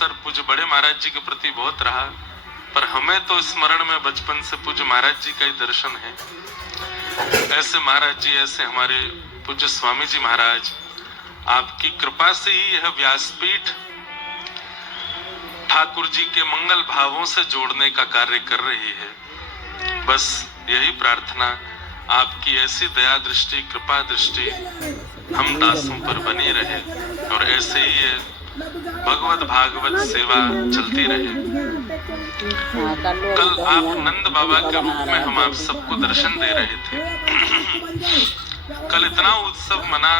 अवसर पूज्य बड़े महाराज जी के प्रति बहुत रहा, पर हमें तो स्मरण में बचपन से पूज्य महाराज जी का ही दर्शन है। ऐसे महाराज जी, ऐसे हमारे पूज्य स्वामी जी महाराज, आपकी कृपा से ही यह व्यासपीठ ठाकुर जी के मंगल भावों से जोड़ने का कार्य कर रही है। बस यही प्रार्थना, आपकी ऐसी दया दृष्टि, कृपा दृष्टि हम दासों पर बनी रहे और ऐसे ही ये भगवत भागवत सेवा चलती रहे। कल आप नंद बाबा के रूप में हम आप सबको दर्शन दे रहे थे। कल इतना उत्सव मना,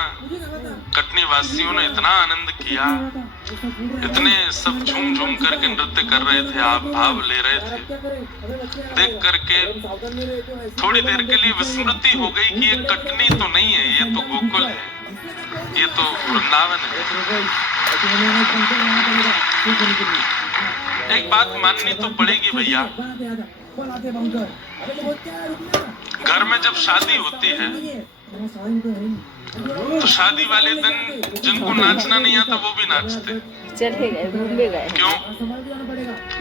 कटनी वासियों ने इतना आनंद किया, इतने सब झूम झूम करके नृत्य कर रहे थे, आप भाव ले रहे थे। देख करके थोड़ी देर के लिए विस्मृति हो गई कि ये कटनी तो नहीं है, ये तो गोकुल है, ये तो वृंदावन है। एक बात माननी तो पड़ेगी भैया, घर में जब शादी होती है तो शादी वाले दिन जिनको नाचना नहीं आता वो भी नाचते। चले गए, घूमने गए। क्यों?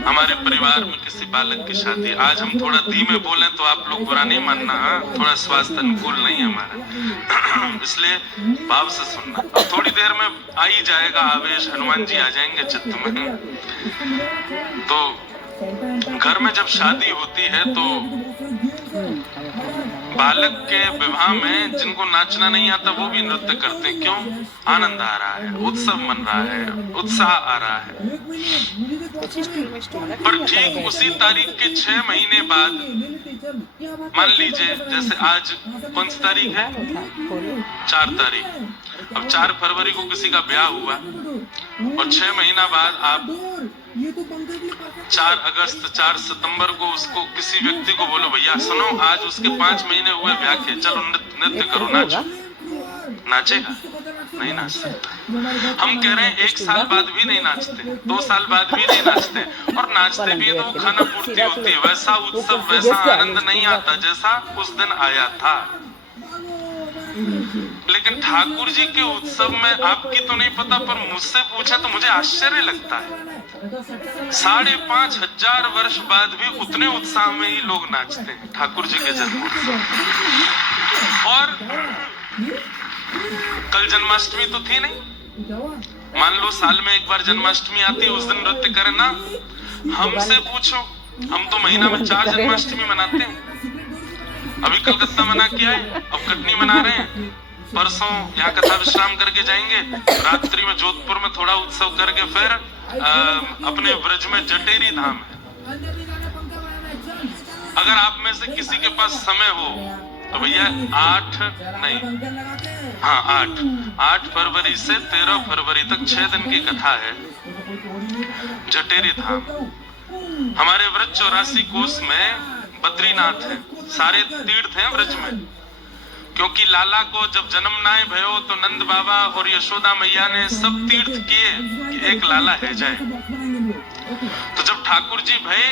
हमारे परिवार में किसी बालक की शादी, आज हम थोड़ा धीमे बोले तो आप लोग बुरा नहीं मानना, हाँ, थोड़ा स्वास्थ्य अनुकूल नहीं है हमारा, इसलिए भाव से सुनना। अब थोड़ी देर में आ ही जाएगा आवेश, हनुमान जी आ जाएंगे चित्त में। तो घर में जब शादी होती है तो बालक के विवाह में जिनको नाचना नहीं आता वो भी नृत्य करते। क्यों? आनंद आ रहा है, उत्सव मन रहा है, उत्साह आ रहा है। पर ठीक उसी तारीख के 6 महीने बाद, मान लीजिए जैसे आज कौन सी तारीख है? 4 तारीख। अब 4 फरवरी को किसी का ब्याह हुआ और 6 महीना बाद आप 4 अगस्त 4 सितंबर को उसको किसी व्यक्ति को बोलो, भैया सुनो, आज उसके 5 महीने हुए ब्याह के, चलो नृत्य करो, नाचो। नाचेगा? नहीं नाच सकता। हम कह रहे हैं 1 साल बाद भी नहीं नाचते, 2 साल बाद भी नहीं नाचते, और नाचते भी तो खाना पूर्ति होती है। वैसा उत्सव, वैसा आनंद नहीं आता जैसा उस दिन आया था। लेकिन ठाकुर जी के उत्सव में आपकी तो नहीं पता, पर मुझसे पूछा तो मुझे आश्चर्य लगता है। 5,500 वर्ष बाद भी उतने उत्साह में ही लोग नाचते हैं ठाकुर जी के जन्म। और कल जन्माष्टमी तो थी नहीं, मान लो साल में एक बार जन्माष्टमी आती है, उस दिन नृत्य करें ना। हमसे पूछो, हम तो महीना में 4 जन्माष्टमी मनाते हैं। अभी कलकत्ता मना के आए, अब कटनी मना रहे हैं, परसों यहाँ कथा विश्राम करके जाएंगे, रात्रि में जोधपुर में थोड़ा उत्सव करके फिर अपने ब्रज में जटेरी धाम है। अगर आप में से किसी के पास समय हो तो भैया 8 फरवरी से 13 फरवरी तक 6 दिन की कथा है जटेरी धाम। हमारे व्रज 84 कोस में बद्रीनाथ है, सारे तीर्थ हैं व्रज में। क्योंकि लाला को जब जन्म नाय भयो तो नंद बाबा और यशोदा मैया ने सब तीर्थ किए कि एक लाला है जाए। तो जब ठाकुर जी भये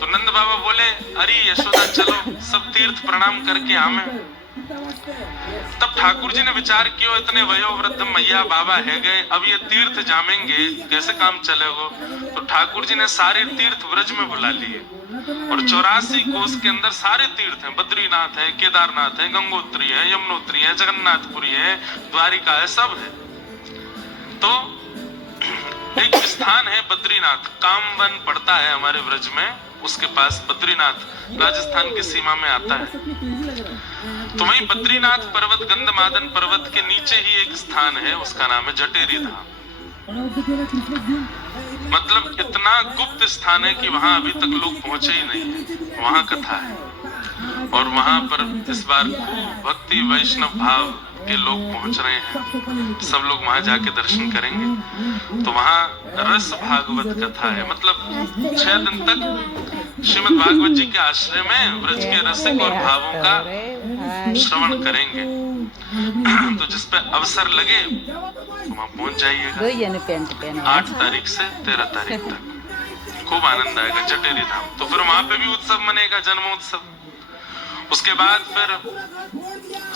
तो नंद बाबा बोले, अरे यशोदा चलो सब तीर्थ प्रणाम करके आवे। तब ठाकुर जी ने विचार किया, इतने वयोवृद्ध मैया बाबा है गए, अब ये तीर्थ जामेंगे कैसे काम चलेगा। तो ठाकुर जी ने सारे तीर्थ व्रज में बुला लिए और 84 कोस के अंदर सारे तीर्थ हैं। बद्रीनाथ है, केदारनाथ है, गंगोत्री है, यमुनोत्री है, जगन्नाथपुरी है, द्वारिका है, सब है। तो एक स्थान है बद्रीनाथ, कामवन पड़ता है हमारे व्रज में, उसके पास बद्रीनाथ राजस्थान की सीमा में आता है। तो वहीं बद्रीनाथ पर्वत, गंधमादन पर्वत के नीचे ही एक स्थान है, उसका नाम है जटेरी धाम। मतलब इतना गुप्त स्थान है कि वहां अभी तक लोग पहुंचे ही नहीं है। वहां कथा है और वहां पर इस बार खूब भक्ति वैष्णव भाव के लोग पहुंच रहे हैं। सब लोग वहां जाके दर्शन करेंगे। तो वहां रस भागवत कथा है, मतलब 6 दिन तक श्रीमद् भागवत जी के आश्रय में व्रज के रसिक और भावों का श्रवण करेंगे। तो जिस पे अवसर लगे वहां पहुंच जाइएगा। 8 तारीख से 13 तारीख तक खूब आनंद आएगा जटेरी धाम। तो फिर वहां पे भी उत्सव मनेगा, जन्मोत्सव। उसके बाद फिर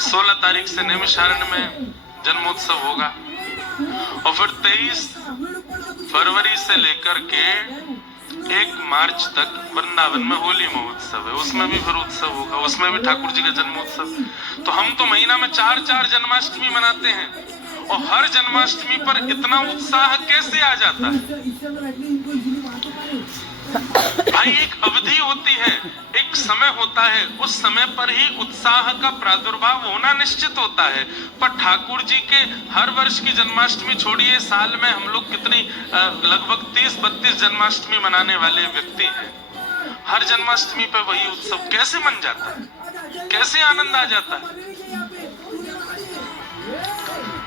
16 तारीख से नैमिषारण्य में जन्मोत्सव होगा और फिर 23 फरवरी से लेकर के 1 मार्च तक वृंदावन में होली महोत्सव है, उसमें भी फिर उत्सव होगा, उसमें भी ठाकुर जी का जन्मोत्सव। तो हम तो महीना में 4 जन्माष्टमी मनाते हैं, और हर जन्माष्टमी पर इतना उत्साह कैसे आ जाता है? भाई एक अवधि होती है, एक समय होता है, उस समय पर ही उत्साह का प्रादुर्भाव होना निश्चित होता है। पर ठाकुर जी के हर वर्ष की जन्माष्टमी छोड़िए, साल में हम लोग कितनी लगभग 30-32 जन्माष्टमी मनाने वाले व्यक्ति हैं। हर जन्माष्टमी पे वही उत्सव कैसे मन जाता है, कैसे आनंद आ जाता है?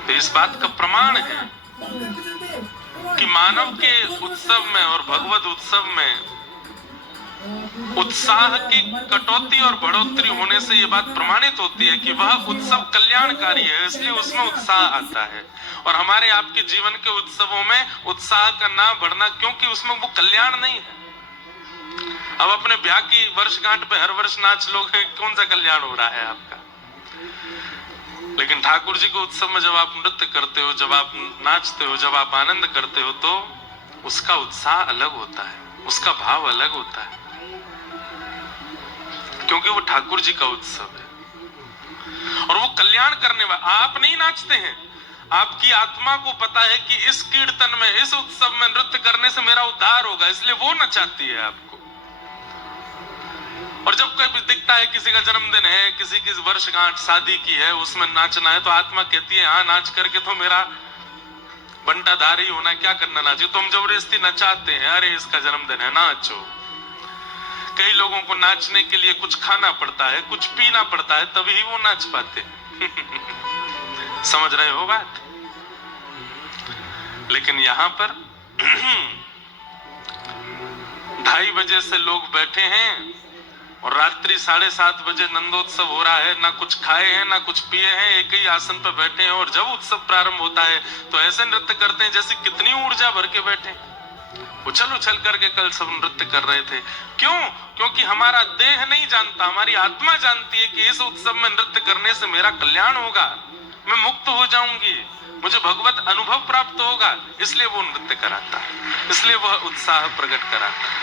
तो इस बात का प्रमाण है कि मानव के उत्सव में और भगवत उत्सव में उत्साह की कटौती और बढ़ोतरी होने से ये बात प्रमाणित होती है कि वह उत्सव कल्याणकारी है, इसलिए उसमें उत्साह आता है। और हमारे आपके जीवन के उत्सवों में उत्साह का ना बढ़ना, क्योंकि उसमें वो कल्याण नहीं है। अब अपने ब्याह की वर्षगांठ पे हर वर्ष नाच लोगे, कौन सा कल्याण हो रहा है आपका? लेकिन ठाकुर जी के उत्सव में जब आप नृत्य करते हो, जब आप नाचते हो, जब आप आनंद करते हो, तो उसका उत्साह अलग होता है, उसका भाव अलग होता है, क्योंकि वो ठाकुर जी का उत्सव है और वो कल्याण करने वाला। आप नहीं नाचते हैं, आपकी आत्मा को पता है कि इस कीर्तन में, इस उत्सव में नृत्य करने से मेरा उद्धार होगा, इसलिए वो नचाती है आपको। और जब कभी दिखता है किसी का जन्मदिन है, किसी की वर्षगांठ शादी की है, उसमें नाचना है, तो आत्मा कहती है हाँ नाच करके तो मेरा बंटाधारी होना, क्या करना नाचे। तो हम जबरदस्ती नचाते हैं, अरे इसका जन्मदिन है नाचो। कई लोगों को नाचने के लिए कुछ खाना पड़ता है, कुछ पीना पड़ता है, तभी वो नाच पाते समझ रहे हो बात? लेकिन यहां पर 2:30 बजे से लोग बैठे हैं और रात्रि 7:30 बजे नंदोत्सव हो रहा है, ना कुछ खाए हैं ना कुछ पिए हैं, एक ही आसन पर बैठे हैं। और जब उत्सव प्रारंभ होता है तो ऐसे नृत्य करते हैं जैसे कितनी ऊर्जा भर के बैठे, उछल उछल करके कल सब नृत्य कर रहे थे। क्यों? क्योंकि हमारा देह नहीं जानता, हमारी आत्मा जानती है कि इस उत्सव में नृत्य करने से मेरा कल्याण होगा, मैं मुक्त हो जाऊंगी, मुझे भगवत अनुभव प्राप्त होगा, इसलिए वो नृत्य कराता है, इसलिए वह उत्साह प्रकट कराता है।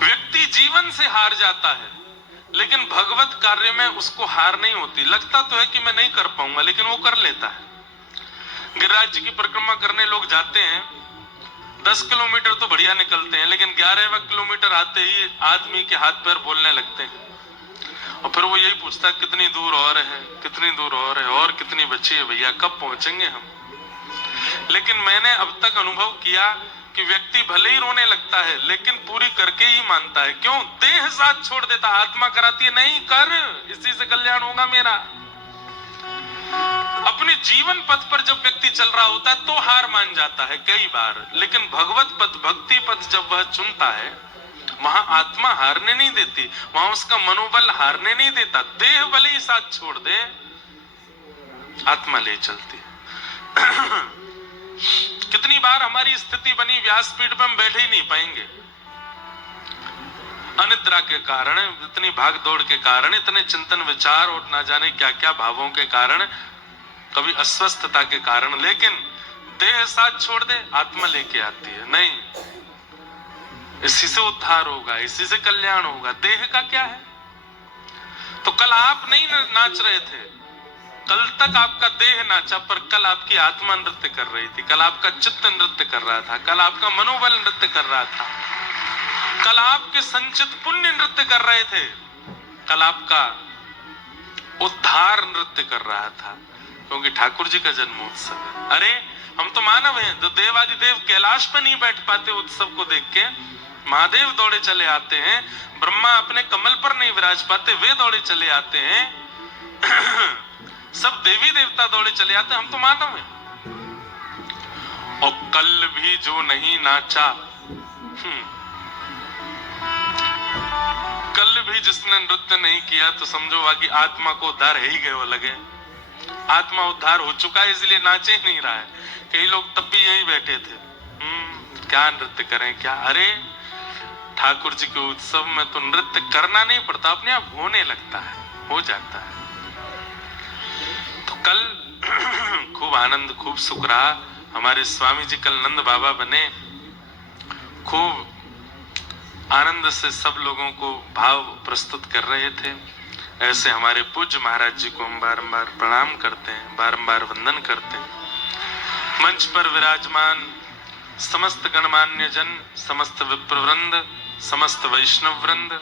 व्यक्ति जीवन से हार जाता है, लेकिन भगवत कार्य में उसको हार नहीं होती। लगता तो है कि मैं नहीं कर पाऊंगा, लेकिन वो कर लेता है। गिरिराज जी की परिक्रमा करने लोग जाते हैं, 10 किलोमीटर तो बढ़िया निकलते हैं, लेकिन 11वां किलोमीटर आते ही आदमी के हाथ पैर बोलने लगते हैं। और फिर वो यही पूछता है कितनी दूर और है, कितनी दूर और है, और कितनी बची है भैया, कब पहुंचेंगे हम। लेकिन मैंने अब तक अनुभव किया कि व्यक्ति भले ही रोने लगता है, लेकिन पूरी करके ही मानता है। क्यों? देह साथ छोड़ देता, आत्मा कराती है नहीं कर, इसी से कल्याण होगा मेरा। अपने जीवन पथ पर जब व्यक्ति चल रहा होता है तो हार मान जाता है कई बार, लेकिन भगवत पथ, भक्ति पथ जब वह चुनता है, वहां आत्मा हारने नहीं देती, वहां उसका मनोबल हारने नहीं देता। देह भले ही साथ छोड़ दे, आत्मा ले चलती है। कितनी बार हमारी स्थिति बनी व्यासपीठ पर हम बैठे ही नहीं पाएंगे, अनिद्रा के कारण, इतनी भाग दौड़ के कारण, इतने चिंतन विचार और ना जाने क्या क्या भावों के कारण, कभी अस्वस्थता के कारण। लेकिन देह साथ छोड़ दे, आत्मा लेके आती है, नहीं इसी से उद्धार होगा, इसी से कल्याण होगा। देह का क्या है? तो कल आप नहीं नाच रहे थे, कल तक आपका देह नाचा, पर कल आपकी आत्मा नृत्य कर रही थी, कल आपका चित्त नृत्य कर रहा था, कल आपका मनोबल नृत्य कर रहा था, कल आपके संचित पुण्य नृत्य कर रहे थे, कल आपका उद्धार नृत्य कर रहा था, क्योंकि ठाकुर जी का जन्मोत्सव है। अरे हम तो मानव हैं, तो देवादिदेव कैलाश पे नहीं बैठ पाते उत्सव को देख के, महादेव दौड़े चले आते हैं, ब्रह्मा अपने कमल पर नहीं विराज पाते, वे दौड़े चले आते हैं, सब देवी देवता दौड़े चले आते हैं, हम तो मानव हैं। और कल भी जो नहीं नाचा, कल भी जिसने नृत्य नहीं किया, तो समझो बाकी आत्मा को उद्धार है ही गए लगे, आत्मा उद्धार हो चुका है, इसलिए नाचे ही नहीं रहा है। कई लोग तब भी यही बैठे थे, क्या नृत्य करें क्या। अरे ठाकुर जी के उत्सव में तो नृत्य करना नहीं पड़ता, अपने आप होने लगता है, हो जाता है। कल खूब आनंद खूब सुख रहा। हमारे स्वामी जी कल नंद बाबा बने, खूब आनंद से सब लोगों को भाव प्रस्तुत कर रहे थे। ऐसे हमारे पूज्य महाराज जी को हम बारंबार प्रणाम करते हैं, बारंबार वंदन करते हैं। मंच पर विराजमान समस्त गणमान्य जन, समस्त विप्रवृंद, समस्त वैष्णव वृंद,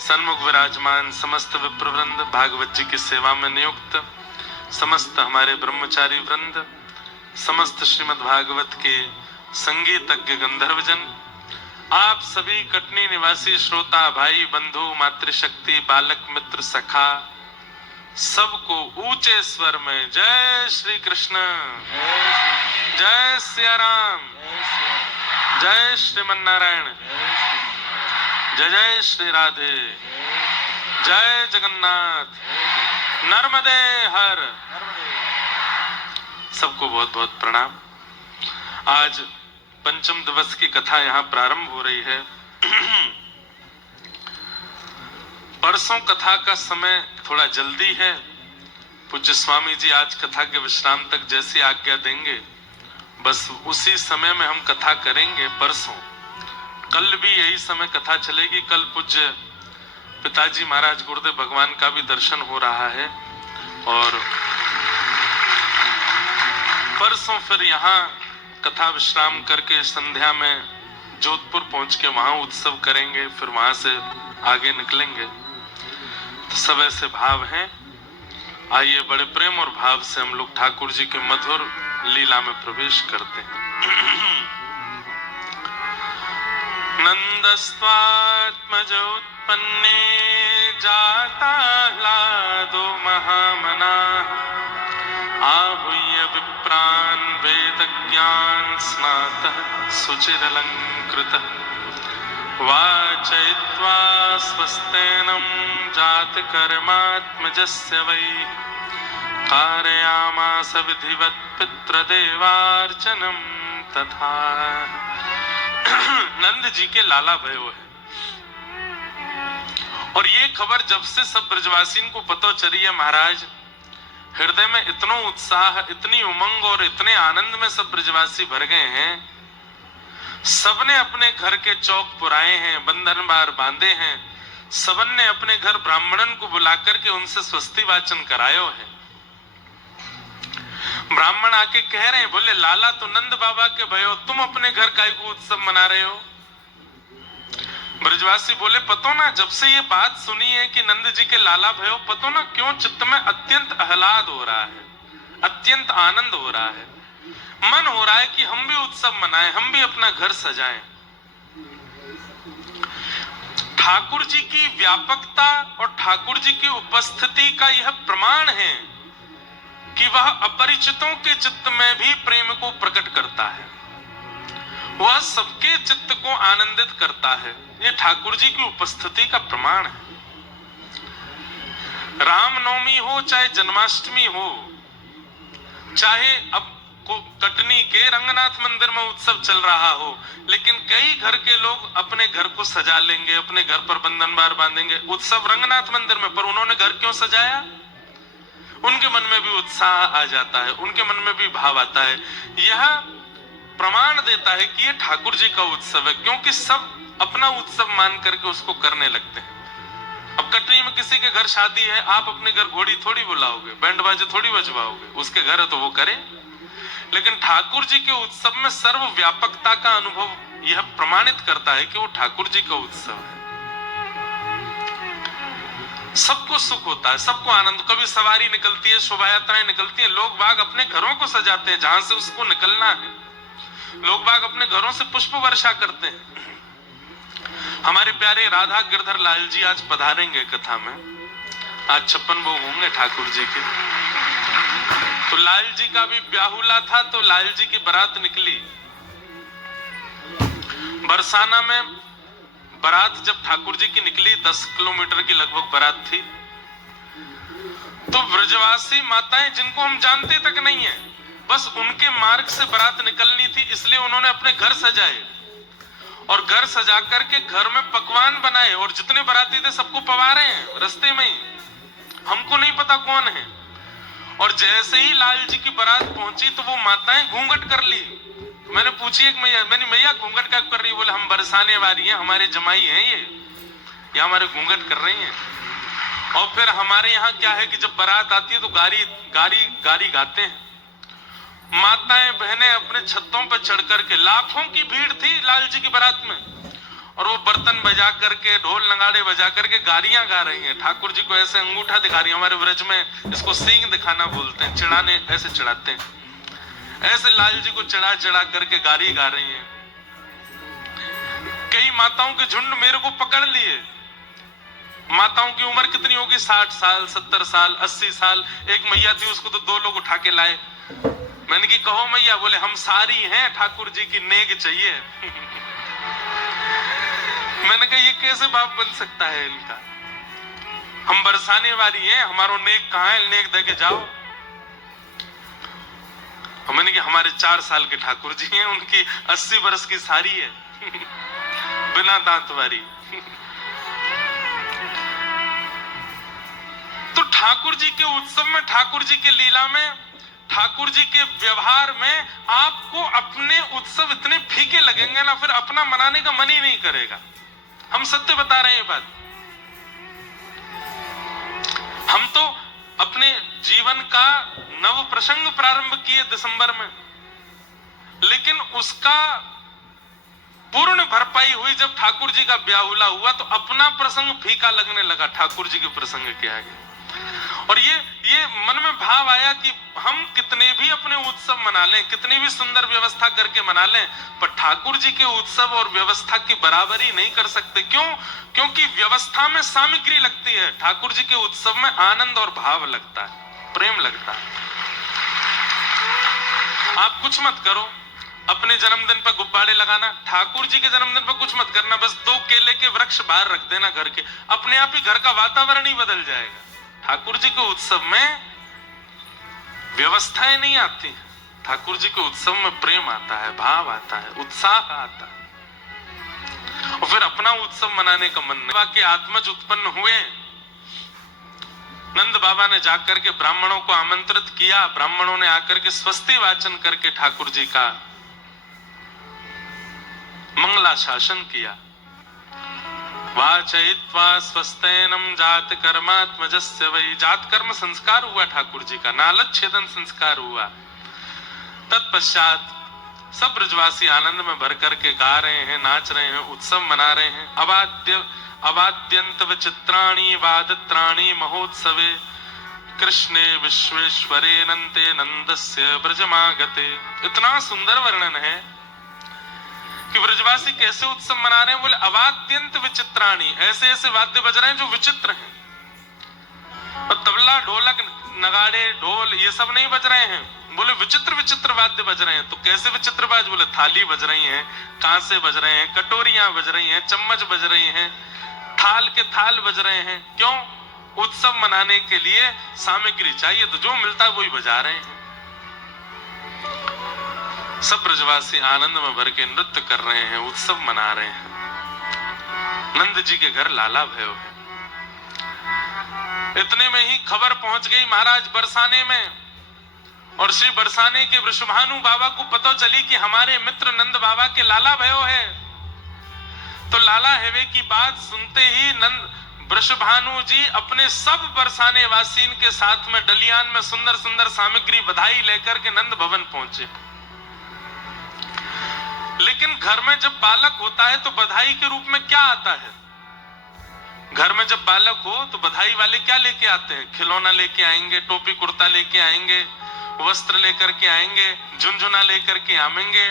सन्मुख विराजमान समस्त विप्रवृंद, भागवत जी की सेवा में नियुक्त समस्त हमारे ब्रह्मचारी वृंद, समस्त श्रीमद् भागवत के संगीतज्ञ गंधर्वजन, आप सभी कटनी निवासी श्रोता भाई बंधु मातृशक्ति बालक मित्र सखा, सबको ऊंचे स्वर में जय श्री कृष्ण, जय सिया राम, जय श्रीमन नारायण, जय जय श्री राधे, जय जगन्नाथ, नर्मदे हर। सबको बहुत बहुत प्रणाम। आज पंचम दिवस की कथा यहाँ प्रारंभ हो रही है। परसों कथा का समय थोड़ा जल्दी है। पूज्य स्वामी जी आज कथा के विश्राम तक जैसी आज्ञा देंगे बस उसी समय में हम कथा करेंगे। परसों कल भी यही समय कथा चलेगी। कल पूज्य पिताजी महाराज गुरुदेव भगवान का भी दर्शन हो रहा है और परसों फिर यहाँ कथा विश्राम करके संध्या में जोधपुर पहुंच के वहां उत्सव करेंगे, फिर वहां से आगे निकलेंगे। तो सब ऐसे भाव हैं। आइए बड़े प्रेम और भाव से हम लोग ठाकुर जी के मधुर लीला में प्रवेश करते हैं। नंदस्त्वात्मज उत्पन्ने जाता ह्लादो महामना, आहूय विप्रान वेदज्ञान स्नातः सुचिरलंकृतः, वाचयित्वा स्वस्तेनं जातकर्मात्मजस्य वै, कारयामास विधिवत् पितृदेवार्चनं तथा। नंद जी के लाला भयो है और ये खबर जब से सब ब्रजवासी को पता चली है महाराज, हृदय में इतना उत्साह, इतनी उमंग और इतने आनंद में सब ब्रजवासी भर गए हैं। सबने अपने घर के चौक पुराए हैं, बंधन बार बांधे हैं, सबन ने अपने घर ब्राह्मणन को बुलाकर के उनसे स्वस्ति वाचन करायो है। ब्राह्मण आके कह रहे हैं, बोले लाला तो नंद बाबा के भयो, तुम अपने घर का उत्सव मना रहे हो। ब्रजवासी बोले पतो ना, जब से ये बात सुनी है कि नंद जी के लाला भयो, पतो ना क्यों चित्त में अत्यंत आह्लाद हो रहा है, अत्यंत आनंद हो रहा है। मन हो रहा है कि हम भी उत्सव मनाएं, हम भी अपना घर सजाएं। ठाकुर जी की व्यापकता और ठाकुर जी की उपस्थिति का यह प्रमाण है कि वह अपरिचितों के चित्त में भी प्रेम को प्रकट करता है, वह सबके चित्त को आनंदित करता है। ये ठाकुर जी की उपस्थिति का प्रमाण है। रामनवमी हो चाहे जन्माष्टमी हो, चाहे अब कटनी के रंगनाथ मंदिर में उत्सव चल रहा हो, लेकिन कई घर के लोग अपने घर को सजा लेंगे, अपने घर पर बंधन बार बांधेंगे। उत्सव रंगनाथ मंदिर में, पर उन्होंने घर क्यों सजाया? उनके मन में भी उत्साह आ जाता है, उनके मन में भी भाव आता है। यह प्रमाण देता है कि ये ठाकुर जी का उत्सव है, क्योंकि सब अपना उत्सव मान करके उसको करने लगते हैं। अब कटनी में किसी के घर शादी है, आप अपने घर घोड़ी थोड़ी बुलाओगे, बैंड बाजे थोड़ी बजवाओगे, उसके घर है तो वो करे। लेकिन ठाकुर जी के उत्सव में सर्व व्यापकता का अनुभव यह प्रमाणित करता है कि वो ठाकुर जी का उत्सव है। सबको सुख होता है, सबको आनंद। कभी सवारी निकलती है, शोभा यात्राएं निकलती हैं, लोग बाग अपने घरों को सजाते हैं जहां से उसको निकलना है। लोग बाग अपने घरों से पुष्प वर्षा करते हैं। हमारे प्यारे राधा गिरधर लाल जी आज पधारेंगे कथा में। आज 56 भोग होंगे ठाकुर जी के। तो लाल जी का भी ब्याहुला था, तो लाल जी की बारात निकली। बरसाना में बारात जब ठाकुर जी की निकली, 10 किलोमीटर की लगभग बारात थी। तो ब्रजवासी माताएं जिनको हम जानते तक नहीं है, बस उनके मार्ग से बारात निकलनी थी, इसलिए उन्होंने अपने घर सजाए और घर सजा करके घर में पकवान बनाए और जितने बाराती थे सबको पवा रहे हैं रास्ते में ही। हमको नहीं पता कौन है। और जैसे ही लाल जी की बारात पहुंची तो वो माताएं घूंघट कर ली। तो मैंने पूछी एक मैया, मैंने मैया घूंघट क्या कर रही है? बोले हम बरसाने वाली हैं, हमारे जमाई हैं ये हमारे घूंघट कर रही हैं। और फिर हमारे यहाँ क्या है कि जब बारात आती है तो गारी गाते हैं। माताएं बहनें अपने छतों पर चढ़ करके, लाखों की भीड़ थी लाल जी की बारात में, और वो बर्तन बजा करके, ढोल नगाड़े बजा करके गारियां गा रही हैं। ठाकुर जी को ऐसे अंगूठा दिखा रही है, हमारे व्रज में इसको सींग दिखाना बोलते हैं, चिढ़ाने ऐसे चिढ़ाते हैं। ऐसे लाल जी को चिढ़ा चिढ़ा करके गारी गा रही हैं। कई माताओं के झुंड मेरे को पकड़ लिए। माताओं की उम्र कितनी होगी? 60 साल, 70 साल, 80 साल। एक मैया थी, उसको तो 2 लोग उठा के लाए। मैंने की कहो मैया? बोले हम सारी हैं, ठाकुर जी की नेक चाहिए। मैंने कहा ये कैसे बाप बन सकता है इनका? हम बरसाने वाली हैं, हमारो नेक कहाँ है? नेक दे के जाओ। मैंने कहा हमारे 4 साल के ठाकुर जी हैं, उनकी 80 वर्ष की सारी है। बिना दांत वाली। तो ठाकुर जी के उत्सव में, ठाकुर जी के लीला में, ठाकुर जी के व्यवहार में आपको अपने उत्सव इतने फीके लगेंगे ना, फिर अपना मनाने का मन ही नहीं करेगा। हम सत्य बता रहे हैं बात। हम तो अपने जीवन का नव प्रसंग प्रारंभ किए दिसंबर में, लेकिन उसका पूर्ण भरपाई हुई जब ठाकुर जी का ब्याहुला हुआ, तो अपना प्रसंग फीका लगने लगा ठाकुर जी के प्रसंग के आगे। और ये मन में भाव आया कि हम कितने भी अपने उत्सव मना लें, कितनी भी सुंदर व्यवस्था करके मना लें, पर ठाकुर जी के उत्सव और व्यवस्था की बराबरी नहीं कर सकते। क्यों? क्योंकि व्यवस्था में सामग्री लगती है, ठाकुर जी के उत्सव में आनंद और भाव लगता है, प्रेम लगता है। आप कुछ मत करो, अपने जन्मदिन पर गुब्बारे लगाना, ठाकुर जी के जन्मदिन पर कुछ मत करना, बस 2 केले के वृक्ष बाहर रख देना घर के, अपने आप ही घर का वातावरण ही बदल जाएगा। ठाकुर जी के उत्सव में व्यवस्थाएं नहीं आती, ठाकुर जी के उत्सव में प्रेम आता है, भाव आता है, उत्साह आता है, और फिर अपना उत्सव मनाने का मन नहीं। के आत्मज उत्पन्न हुए, नंद बाबा ने जाकर के ब्राह्मणों को आमंत्रित किया, ब्राह्मणों ने आकर के स्वस्ति वाचन करके ठाकुर जी का मंगला शासन किया। वाचयित्वा स्वस्तेनम जात कर्मात्मजस्य वै। जात कर्म संस्कार हुआ ठाकुर जी का, नालच छेदन संस्कार हुआ। तत्पश्चात सब ब्रजवासी आनंद में भर करके गा रहे हैं, नाच रहे हैं, उत्सव मना रहे हैं। अवाद्यंत विचित्राणि वादत्राणि महोत्सवे कृष्णे विश्वेश्वरे नंते नंदस्य ब्रजमागते। इतना सुंदर वर्णन है कि ब्रजवासी कैसे उत्सव मना रहे हैं। बोले अवाद्यंत विचित्राणि, ऐसे ऐसे वाद्य बज रहे हैं जो विचित्र हैं। और तबला, ढोलक, नगाड़े, ढोल ये सब नहीं बज रहे हैं। बोले विचित्र विचित्र वाद्य बज रहे हैं। तो कैसे विचित्र बाज? बोले थाली बज रही है, कांसे बज रहे हैं, कटोरियां बज रही हैं, चम्मच बज रही हैं, थाल के थाल बज रहे हैं। क्यों? उत्सव मनाने के लिए सामग्री चाहिए, तो जो मिलता है वही बजा रहे हैं। सब ब्रजवासी आनंद में भर के नृत्य कर रहे हैं, उत्सव मना रहे हैं। नंद जी के घर लाला भयो है। इतने में ही खबर पहुंच गई महाराज बरसाने में, और श्री बरसाने के वृषभानु बाबा को पता चली कि हमारे मित्र नंद बाबा के लाला भयो है। तो लाला हेवे की बात सुनते ही नंद वृषभानु जी अपने सब बरसाने वासीन के साथ में डलियान में सुंदर सुंदर सामग्री बधाई लेकर के नंद भवन पहुंचे। लेकिन घर में जब बालक होता है तो बधाई के रूप में क्या आता है? घर में जब बालक हो तो बधाई वाले क्या लेके आते हैं? खिलौना लेके आएंगे, टोपी कुर्ता लेके आएंगे, वस्त्र लेकर के आएंगे, झुनझुना लेकर के आएंगे,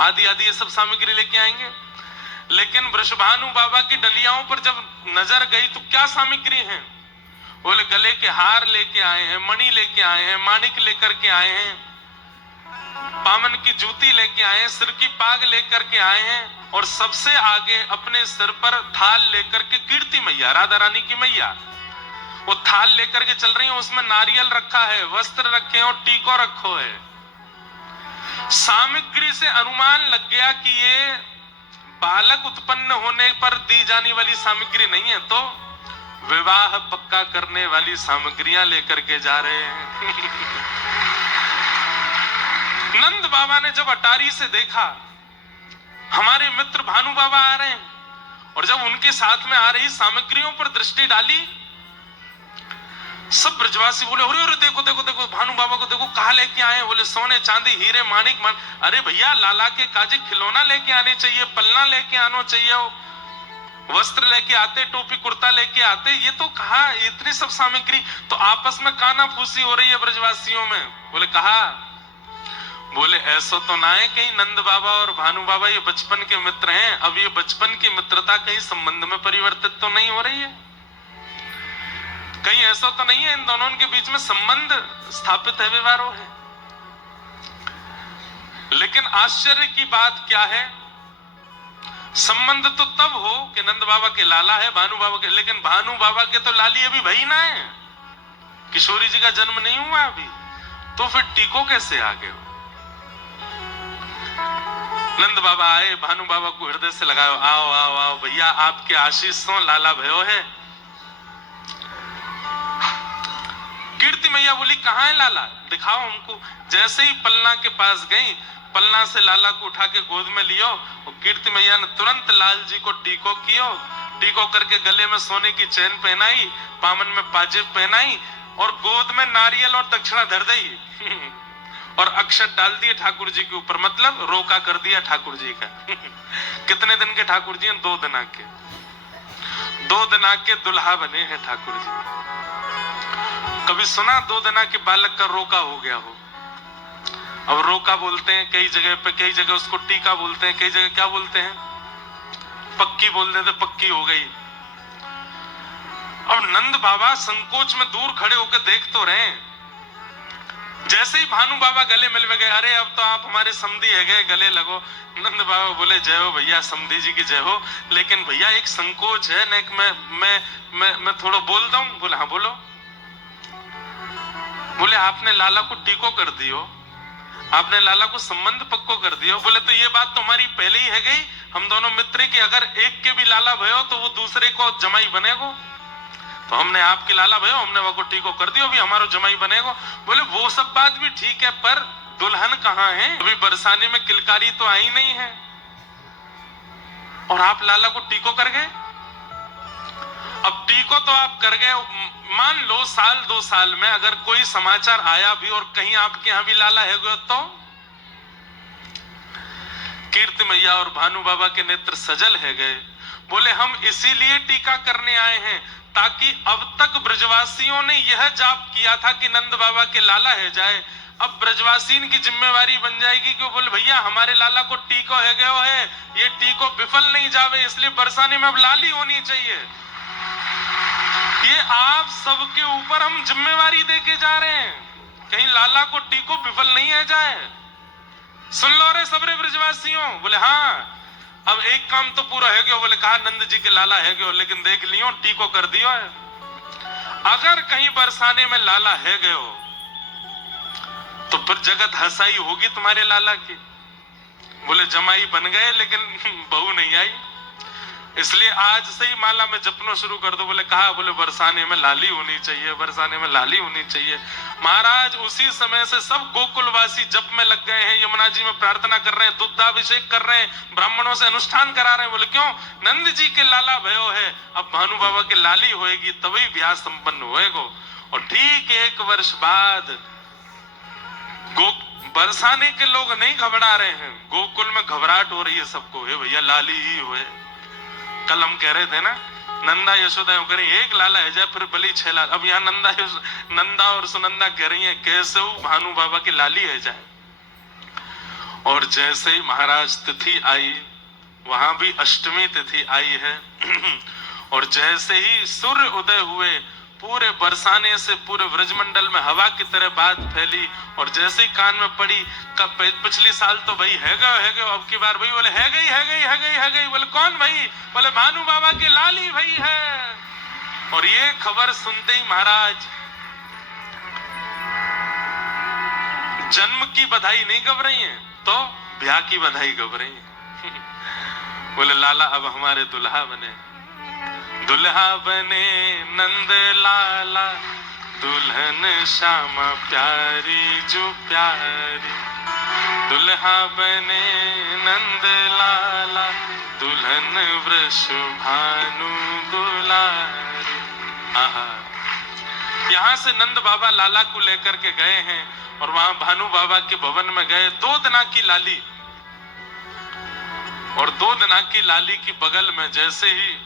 आदि आदि ये सब सामग्री लेके आएंगे। लेकिन वृषभानु बाबा की डलियाओं पर जब नजर गई तो क्या सामग्री है? बोले गले के हार लेके आए हैं, मणि लेके आए हैं, माणिक लेकर के आए हैं, पामन की जूती लेके आए हैं, सिर की पाग लेकर के आए हैं, और सबसे आगे अपने सिर पर थाल लेकर के कीर्ति मैया, राधा रानी की मैया, वो थाल लेकर के चल रही है। उसमें नारियल रखा है, वस्त्र रखे हैं और टीको रखो है। सामग्री से अनुमान लग गया कि ये बालक उत्पन्न होने पर दी जाने वाली सामग्री नहीं है। तो विवाह पक्का करने वाली सामग्रियां लेकर के जा रहे हैं। नंद बाबा ने जब अटारी से देखा हमारे मित्र भानु बाबा आ रहे हैं, और जब उनके साथ में आ रही सामग्रियों पर दृष्टि डाली, सब ब्रजवासी बोले अरे अरे देखो देखो देखो भानु बाबा को देखो, कहां लेके आए? बोले सोने चांदी हीरे माणिक अरे भैया लाला के काजे खिलौना लेके आने चाहिए, पलना लेके आना चाहिए, वस्त्र लेके आते, टोपी कुर्ता लेके आते, ये तो कहा इतनी सब सामग्री? तो आपस में काना फूसी हो रही है ब्रजवासियों में। बोले कहा, बोले ऐसा तो ना है कहीं नंद बाबा और भानु बाबा ये बचपन के मित्र हैं, अब ये बचपन की मित्रता कहीं संबंध में परिवर्तित तो नहीं हो रही है? कहीं ऐसा तो नहीं है इन दोनों के बीच में संबंध स्थापित है, व्यवहारो है? लेकिन आश्चर्य की बात क्या है, संबंध तो तब हो कि नंद बाबा के लाला है, भानु बाबा के, लेकिन भानु बाबा के तो लाली अभी भाई ना है, किशोरी जी का जन्म नहीं हुआ अभी, तो फिर टीको कैसे आ गए? नंद बाबा आए, भानु बाबा को हृदय से लगाओ, आओ आओ आओ भैया, आपके आशीषों लाला भयो है। कीर्ति मैया बोली कहाँ है लाला, दिखाओ हमको। जैसे ही पलना के पास गई, पलना से लाला को उठा के गोद में लियो, और कीर्ति मैया ने तुरंत लाल जी को टीको कियो, टीको करके गले में सोने की चैन पहनाई, पामन में पाजेब पहनाई, और गोद में नारियल और दक्षिणा धर दी और अक्षत डाल दिए ठाकुर जी के ऊपर, मतलब रोका कर दिया ठाकुर जी का। कितने दिन के ठाकुर जी हैं? 2 दिना के। 2 दिना के दुल्हा बने हैं ठाकुर जी। कभी सुना 2 दिना के बालक का रोका हो गया हो? अब रोका बोलते हैं कई जगह पे, कई जगह उसको टीका बोलते हैं, कई जगह क्या बोलते हैं, पक्की बोल देते, पक्की हो गई। अब नंद बाबा संकोच में दूर खड़े होकर देख तो रहे, जैसे ही भानु बाबा गले मिल गए, अरे अब तो आप हमारे समधी है गए, गले लगो। नंद बाबा बोले जय हो भैया, समधी जी की जय हो, लेकिन भैया एक संकोच है ना, मैं थोड़ा बोल दूं? बोले हाँ बोलो। बोले आपने लाला को टीको कर दियो, आपने लाला को संबंध पक्को कर दियो। बोले तो ये बात तो हमारी पहले ही है गई, हम दोनों मित्र की, अगर एक के भी लाला भयो तो वो दूसरे को जमाई बनेगो, तो हमने आपके लाला भयो, हमने वो को टीको कर दियो, अभी हमारा जमाई बनेगो। बोले वो सब बात भी ठीक है, पर दुल्हन कहाँ है? अभी बरसाने में किलकारी तो आई नहीं है, और आप लाला को टीको कर गए। अब टीको तो आप कर गए, मान लो 1-2 साल में अगर कोई समाचार आया भी और कहीं आपके यहां भी लाला है गए, तो कीर्ति मैया और भानु बाबा के नेत्र सजल है गए। बोले हम इसीलिए टीका करने आए हैं, ताकि अब तक ब्रजवासियों ने यह जाप किया था कि नंद बाबा के लाला है जाए, अब ब्रजवासीन की जिम्मेवारी बन जाएगी कि बोले भैया हमारे लाला को टीको है गयो है, ये टीको विफल नहीं जावे, इसलिए बरसाने में अब लाली होनी चाहिए। ये आप सबके ऊपर हम जिम्मेवारी देके जा रहे हैं, कहीं लाला को टीको विफल नहीं है जाए। सुन लो रे सबरे ब्रजवासियों। बोले हाँ, अब एक काम तो पूरा है गयो। बोले कहा नंद जी के लाला है गयो, लेकिन देख लियो टीको कर दियो है। अगर कहीं बरसाने में लाला है गयो तो फिर जगत हंसाई होगी तुम्हारे लाला की। बोले जमाई बन गए लेकिन बहू नहीं आई, इसलिए आज से ही माला में जपना शुरू कर दो। बोले कहा, बोले बरसाने में लाली होनी चाहिए, बरसाने में लाली होनी चाहिए। महाराज उसी समय से सब गोकुलवासी जप में लग गए हैं, यमुना जी में प्रार्थना कर रहे हैं, दुग्धाभिषेक कर रहे हैं, ब्राह्मणों से अनुष्ठान करा रहे हैं। बोले क्यों? नंद जी के लाला भयो है, अब भानु बाबा की लाली होएगी तभी ब्याह संपन्न होएगो। और ठीक 1 वर्ष बाद बरसाने के लोग नहीं घबरा रहे हैं, गोकुल में घबराहट हो रही है सबको, हे भैया लाली ही हुए। कल हम कह रहे थे ना, नंदा यशोदा करें एक लाला है जाए फिर बली 6 लाल। अब यहाँ नंदा और सुनंदा कह रही है कैसे वो भानु बाबा की लाली है जाए। और जैसे ही महाराज तिथि आई, वहां भी अष्टमी तिथि आई है और जैसे ही सूर्य उदय हुए, पूरे बरसाने से पूरे ब्रजमंडल में हवा की तरह बात फैली। और जैसे ही कान में पड़ी, कब पिछली साल तो भाई है गए, अब की बार भाई बोले है गई। बोले कौन भाई? बोले भानु बाबा की लाली भाई है। और ये खबर सुनते ही महाराज जन्म की बधाई नहीं गब रही है, तो ब्याह की बधाई गब रही है। बोले लाला अब हमारे दुल्हा बने। दुल्हा बने नंद लाला, दुल्हन श्यामा प्यारी जो प्यारी। दुल्हा बने नंद लाला, दुल्हन वृषभानु दुलारी। आहा, यहाँ से नंद बाबा लाला को लेकर के गए हैं और वहां भानु बाबा के भवन में गए। 2 दिना की लाली, और 2 दिना की लाली की बगल में जैसे ही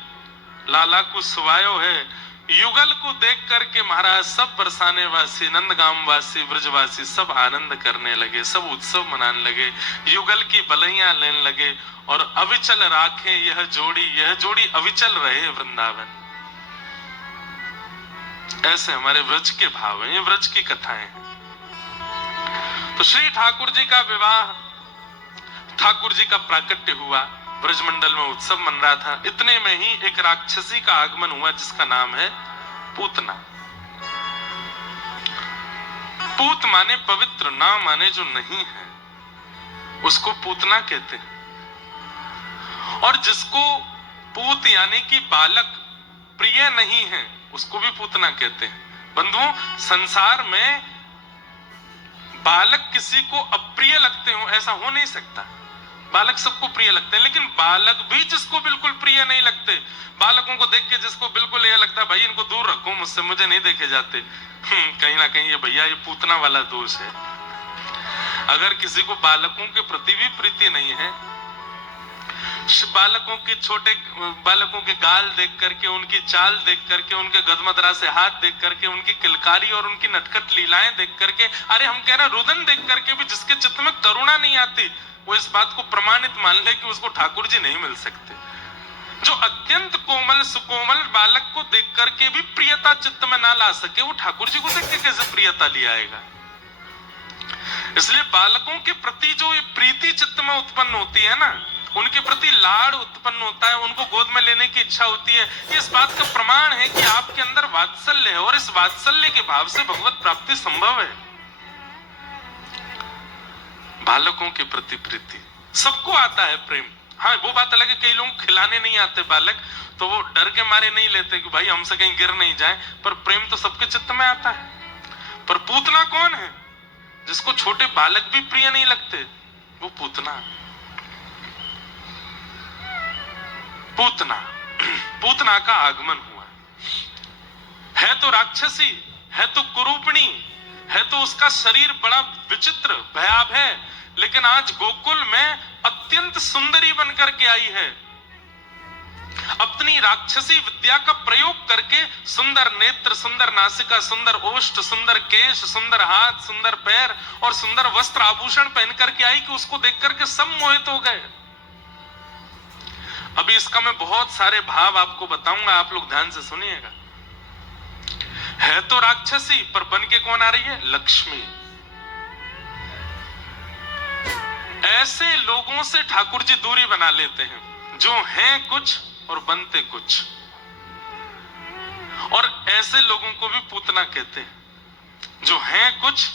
लाला को सुवायो है, युगल को देख करके महाराज सब बरसाने वासी, नंदगाम वासी, ब्रजवासी सब आनंद करने लगे, सब उत्सव मनाने लगे, युगल की बलैया लेने लगे। और अविचल राखे यह जोड़ी अविचल रहे वृंदावन। ऐसे हमारे व्रज के भाव हैं, ये व्रज की कथाएं हैं। तो श्री ठाकुर जी का विवाह, ठाकुर जी का प्राकट्य हुआ, ब्रजमंडल में उत्सव मन रहा था। इतने में ही एक राक्षसी का आगमन हुआ जिसका नाम है पूतना। पूत माने पवित्र, ना माने जो नहीं है, उसको पूतना कहते हैं। और जिसको पूत यानी कि बालक प्रिय नहीं है, उसको भी पूतना कहते हैं। बंधुओं, संसार में बालक किसी को अप्रिय लगते हो ऐसा हो नहीं सकता। बालक सबको प्रिय लगते हैं, लेकिन बालक भी जिसको बिल्कुल प्रिय नहीं लगते, बालकों को देख के जिसको बिल्कुल यह लगता है भाई इनको दूर रखो मुझसे, मुझे नहीं देखे जाते, कहीं ना कहीं ये भैया ये पूतना वाला दोष है। अगर किसी को बालकों के प्रति भी प्रीति नहीं है, बालकों के छोटे बालकों के गाल देख करके, उनकी चाल देख करके, उनके गदमदरा से हाथ देख करके, उनकी किलकारी और उनकी नटखट लीलाएं देख करके, अरे हम कह रहे रुदन देख करके भी जिसके चित्त में करुणा नहीं आती, वो इस बात को प्रमाणित मान ले कि उसको ठाकुर जी नहीं मिल सकते। जो अत्यंत कोमल सुकोमल बालक को देख करके भी प्रियता चित्त में ना ला सके, वो ठाकुर जी को देख के कैसे प्रियता ले आएगा। इसलिए बालकों के प्रति जो ये प्रीति चित्त में उत्पन्न होती है ना, उनके प्रति लाड़ उत्पन्न होता है, उनको गोद में लेने की इच्छा होती है, ये इस बात का प्रमाण है कि आपके अंदर वात्सल्य है, और इस वात्सल्य के भाव से भगवत प्राप्ति संभव है। बालकों के प्रति प्रीति, सबको आता है प्रेम। हाँ, वो बात अलग है, कई लोग खिलाने नहीं आते बालक, तो वो डर के मारे नहीं लेते कि भाई हमसे कहीं गिर नहीं जाए, पर प्रेम तो सबके चित्त में आता है। पर पूतना कौन है? जिसको छोटे बालक भी प्रिय नहीं लगते, वो पूतना। पूतना, पूतना का आगमन हुआ है तो राक्षसी, है तो कुरूपणी, है तो उसका शरीर बड़ा विचित्र भयावह है, लेकिन आज गोकुल में अत्यंत सुंदरी बनकर के आई है। अपनी राक्षसी विद्या का प्रयोग करके सुंदर नेत्र, सुंदर नासिका, सुंदर ओष्ठ, सुंदर केश, सुंदर हाथ, सुंदर पैर और सुंदर वस्त्र आभूषण पहन करके आई कि उसको देख करके सब मोहित हो गए। अभी इसका मैं बहुत सारे भाव आपको बताऊंगा, आप लोग ध्यान से सुनिएगा। है तो राक्षसी, पर बन के कौन आ रही है? लक्ष्मी। ऐसे लोगों से ठाकुर जी दूरी बना लेते हैं जो हैं कुछ और बनते कुछ, और ऐसे लोगों को भी पूतना कहते हैं जो हैं कुछ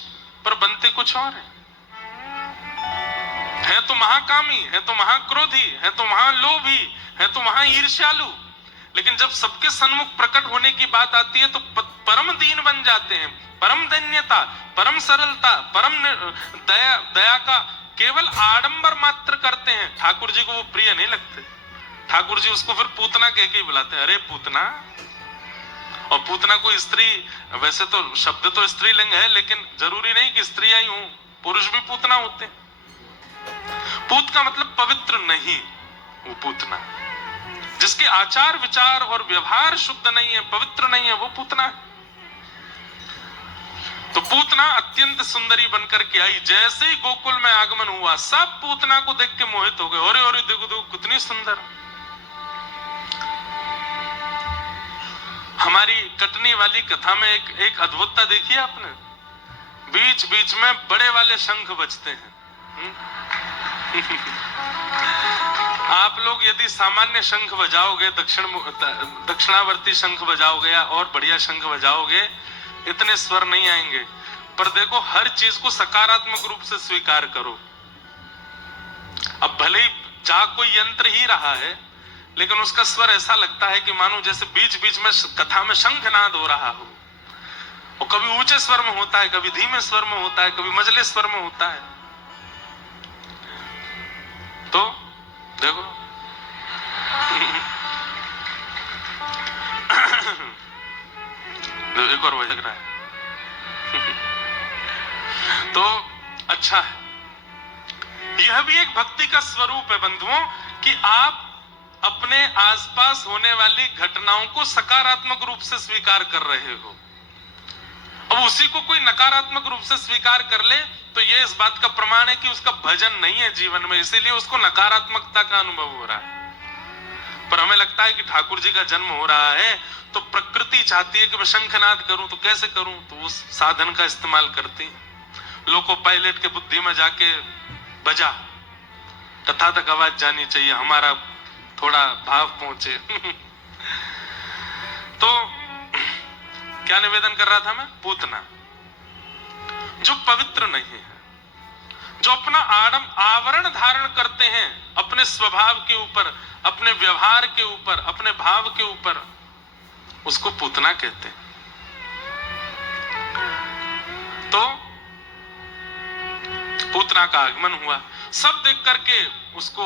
पर बनते कुछ और है तो महाकामी, है तो महाक्रोधी, है तो महालोभी, है तो महाईर्ष्यालु, लेकिन जब सबके सन्मुख प्रकट होने की बात आती है तो परम दीन बन जाते हैं। परम दैन्यता, परम सरलता, परम दया का केवल आडंबर मात्र करते हैं। ठाकुर जी को वो प्रिय नहीं लगते। ठाकुर जी उसको फिर पूतना कह के बुलाते हैं, अरे पूतना। और पूतना को स्त्री, वैसे तो शब्द तो स्त्रीलिंग है, लेकिन जरूरी नहीं कि स्त्रियां ही हों, पुरुष भी पूतना होते हैं। पूत का मतलब पवित्र नहीं, वो पूतना। जिसके आचार विचार और व्यवहार शुद्ध नहीं है, पवित्र नहीं है, वो पूतना है। तो पूतना अत्यंत सुंदरी बनकर के आई। जैसे ही गोकुल में आगमन हुआ, सब पूतना को देख के मोहित हो गए। अरे अरे देखो देखो कितनी सुंदर। हमारी कटनी वाली कथा में एक अद्भुतता देखी आपने? बीच बीच में बड़े वाले शंख बजते हैं। आप लोग यदि सामान्य शंख बजाओगे, दक्षिणावर्ती शंख बजाओगे या और बढ़िया शंख बजाओगे, इतने स्वर नहीं आएंगे। पर देखो, हर चीज को सकारात्मक रूप से स्वीकार करो। अब भले ही जा कोई यंत्र ही रहा है, लेकिन उसका स्वर ऐसा लगता है कि मानो जैसे बीच बीच में कथा में शंखनाद हो रहा हो। और कभी ऊंचे स्वर में होता है, कभी धीमे स्वर में होता है, कभी मझले स्वर में होता है। तो देखो एक और बज रहा है। तो अच्छा है, यह भी एक भक्ति का स्वरूप है बंधुओं कि आप अपने आसपास होने वाली घटनाओं को सकारात्मक रूप से स्वीकार कर रहे हो। अब उसी को कोई नकारात्मक रूप से स्वीकार कर ले तो यह इस बात का प्रमाण है कि उसका भजन नहीं है जीवन में, इसीलिए उसको नकारात्मकता का अनुभव हो रहा है। पर हमें लगता है कि ठाकुर जी का जन्म हो रहा है तो प्रकृति चाहती है कि मैं शंखनाद करूं, तो कैसे करूं? तो उस साधन का इस्तेमाल करती है। लोको पायलट के बुद्धि में जाके बजा, तथा तक आवाज जानी चाहिए, हमारा थोड़ा भाव पहुंचे। तो क्या निवेदन कर रहा था मैं? पूतना जो पवित्र नहीं है, जो अपना आवरण धारण करते हैं अपने स्वभाव के ऊपर, अपने व्यवहार के ऊपर, अपने भाव के ऊपर, उसको पूतना कहते हैं। तो पूतना का आगमन हुआ, सब देख करके उसको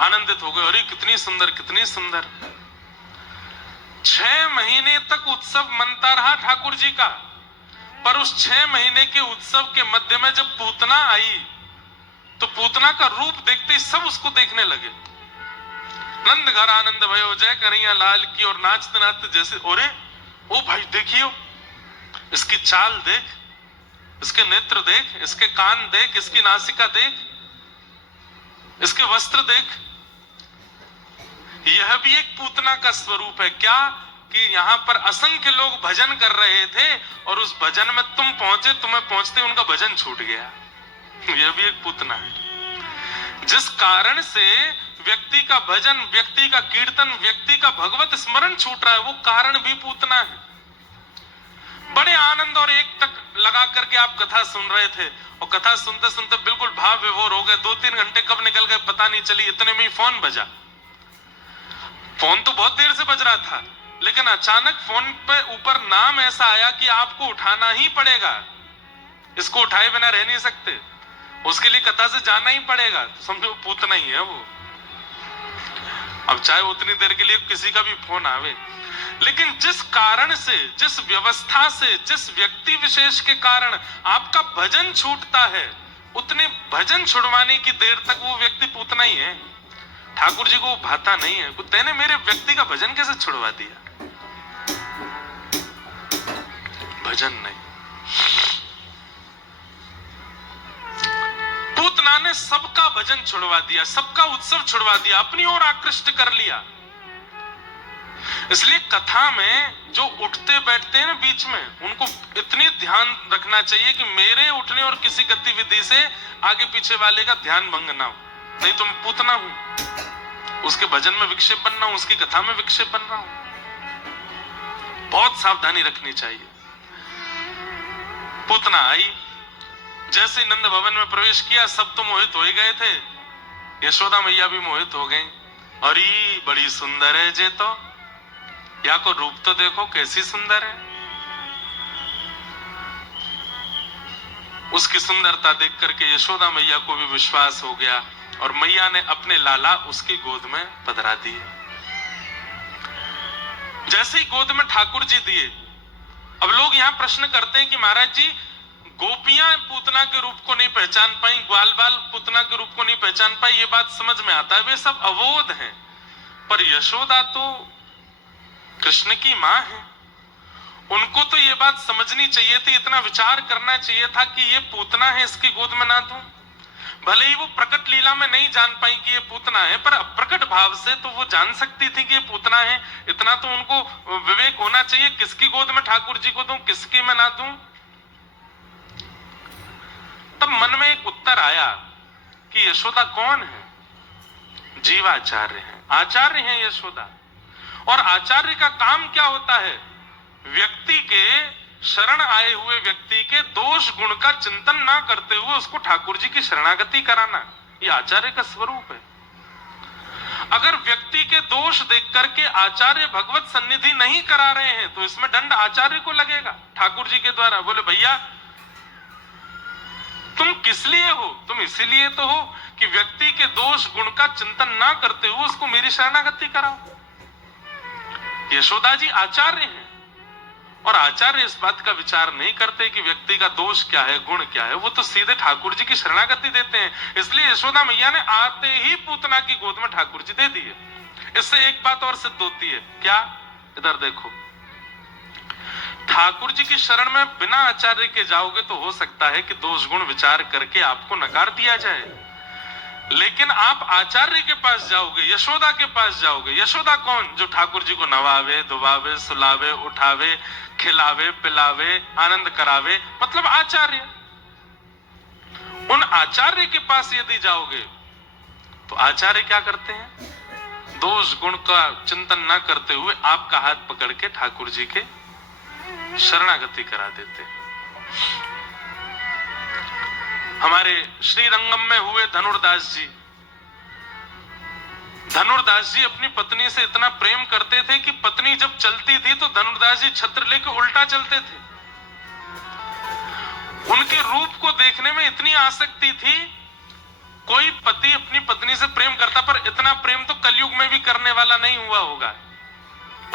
आनंदित हो गए, अरे कितनी सुंदर, कितनी सुंदर। 6 महीने तक उत्सव मनता रहा ठाकुर जी का, पर उस 6 महीने के उत्सव के मध्य में जब पूतना आई तो पूतना का रूप देखते ही सब उसको देखने लगे। नंद घर आनंद भयो, जय कन्हैया लाल की, और नाचते नाचते जैसे, अरे ओ भाई देखियो, इसकी चाल देख, इसके नेत्र देख, इसके कान देख, इसकी नासिका देख, इसके वस्त्र देख। यह भी एक पूतना का स्वरूप है। क्या कि यहां पर असंख्य लोग भजन कर रहे थे और उस भजन में तुम पहुंचे, तुम्हें पहुंचते उनका भजन छूट गया। यह भी एक पूतना है। जिस कारण से व्यक्ति का भजन, व्यक्ति का कीर्तन, व्यक्ति का भगवत स्मरण छूट रहा है, वो कारण भी पूतना है। बड़े आनंद और एक तक लगा करके आप कथा सुन रहे थे और कथा सुनते सुनते बिल्कुल भाव विभोर हो गए। 2-3 घंटे कब निकल गए पता नहीं चली, इतने में ही फोन बजा। फोन तो बहुत देर से बज रहा था, लेकिन अचानक फोन पे ऊपर नाम ऐसा आया कि आपको उठाना ही पड़ेगा, इसको उठाए बिना रह नहीं सकते, उसके लिए कथा से जाना ही पड़ेगा। तो समझो पूतना ही है वो। अब चाहे उतनी देर के लिए किसी का भी फोन आवे, लेकिन जिस कारण से, जिस व्यवस्था से, जिस व्यक्ति विशेष के कारण आपका भजन छूटता है, उतने भजन छुड़वाने की देर तक वो व्यक्ति पूतना ही है। ठाकुर जी को भाता नहीं है, तेने मेरे व्यक्ति का भजन कैसे छुड़वा दिया? भजन नहीं। पूतना ने सबका भजन छुड़वा दिया, सबका उत्सव छुड़वा दिया, अपनी ओर आकृष्ट कर लिया। इसलिए कथा में जो उठते बैठते हैं ना बीच में, उनको इतनी ध्यान रखना चाहिए कि मेरे उठने और किसी गतिविधि से आगे पीछे वाले का ध्यान भंग ना हो। नहीं तो मैं पूतना हूं, उसके भजन में विक्षेप बन रहा हूं, उसकी कथा में विक्षेप बन रहा हूं। बहुत सावधानी रखनी चाहिए। पूतना आई, जैसे नंद भवन में प्रवेश किया, सब तो मोहित हो ही गए थे, यशोदा मैया भी मोहित हो गई। अरे बड़ी सुंदर है जे, तो या को रूप तो देखो कैसी सुंदर है। उसकी सुंदरता देख करके यशोदा मैया को भी विश्वास हो गया और मैया ने अपने लाला उसकी गोद में पधरा दिए। जैसे ही गोद में ठाकुर जी दिए, अब लोग यहां प्रश्न करते हैं कि महाराज जी, गोपियां पूतना के रूप को नहीं पहचान पाई, ग्वाल बाल पूतना के रूप को नहीं पहचान पाई, ये बात समझ में आता है, वे सब अवोध हैं। पर यशोदा तो कृष्ण की मां है, उनको तो ये बात समझनी चाहिए थी, इतना विचार करना चाहिए था कि ये पूतना है, इसकी गोद में ना दूं। भले ही वो प्रकट लीला में नहीं जान पाई कि ये पूतना है, पर अप्रकट भाव से तो वो जान सकती थी कि ये पूतना है। इतना तो उनको विवेक होना चाहिए, किसकी गोद में ठाकुर जी को दूं, किसकी में ना दूं। तब मन में एक उत्तर आया कि यशोदा कौन है? जीवाचार्य है, आचार्य है यशोदा। और आचार्य का काम क्या होता है? व्यक्ति के शरण आए हुए व्यक्ति के दोष गुण का चिंतन ना करते हुए उसको ठाकुर जी की शरणागति कराना, ये आचार्य का स्वरूप है। अगर व्यक्ति के दोष देख करके आचार्य भगवत सन्निधि नहीं करा रहे हैं तो इसमें दंड आचार्य को लगेगा ठाकुर जी के द्वारा। बोले भैया तुम किस लिए हो? तुम इसीलिए तो हो कि व्यक्ति के दोष गुण का चिंतन ना करते हुए उसको मेरी शरणागति कराओ। यशोदा जी आचार्य हैं और आचार्य इस बात का विचार नहीं करते कि व्यक्ति का दोष क्या है, गुण क्या है, वो तो सीधे ठाकुर जी की शरणागति देते हैं। इसलिए यशोदा मैया ने आते ही पूतना की गोद में ठाकुर जी दे दिए। इससे एक बात और सिद्ध होती है, क्या? इधर देखो, ठाकुर जी की शरण में बिना आचार्य के जाओगे तो हो सकता है कि दोष गुण विचार करके आपको नकार दिया जाए, लेकिन आप आचार्य के पास जाओगे, यशोदा के पास जाओगे। यशोदा कौन? जो ठाकुर जी को नवावे, धुवावे, सुलावे, उठावे, खिलावे, पिलावे, आनंद करावे, मतलब आचार्य। उन आचार्य के पास यदि जाओगे तो आचार्य क्या करते हैं? दोष गुण का चिंतन ना करते हुए आपका हाथ पकड़ के ठाकुर जी के शरणागति करा देते हैं। हमारे श्रीरंगम में हुए धनुर्दास जी, धनुर्दास जी अपनी पत्नी से इतना प्रेम करते थे कि पत्नी जब चलती थी तो धनुर्दास जी छत्र लेकर उल्टा चलते थे। उनके रूप को देखने में इतनी आसक्ति थी। कोई पति अपनी पत्नी से प्रेम करता, पर इतना प्रेम तो कलयुग में भी करने वाला नहीं हुआ होगा,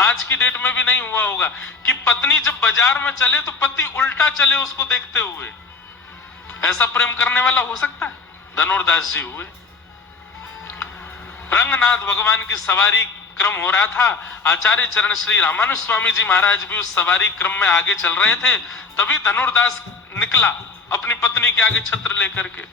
आज की डेट में भी नहीं हुआ होगा कि पत्नी जब बाजार में चले तो पति उल्टा चले उसको देखते हुए। ऐसा प्रेम करने वाला हो सकता है? धनुर्दास जी हुए। रंगनाथ भगवान की सवारी क्रम हो रहा था, आचार्य चरण श्री रामानुज स्वामी जी महाराज भी उस सवारी क्रम में आगे चल रहे थे। तभी धनुर्दास निकला अपनी पत्नी के आगे छत्र लेकर के।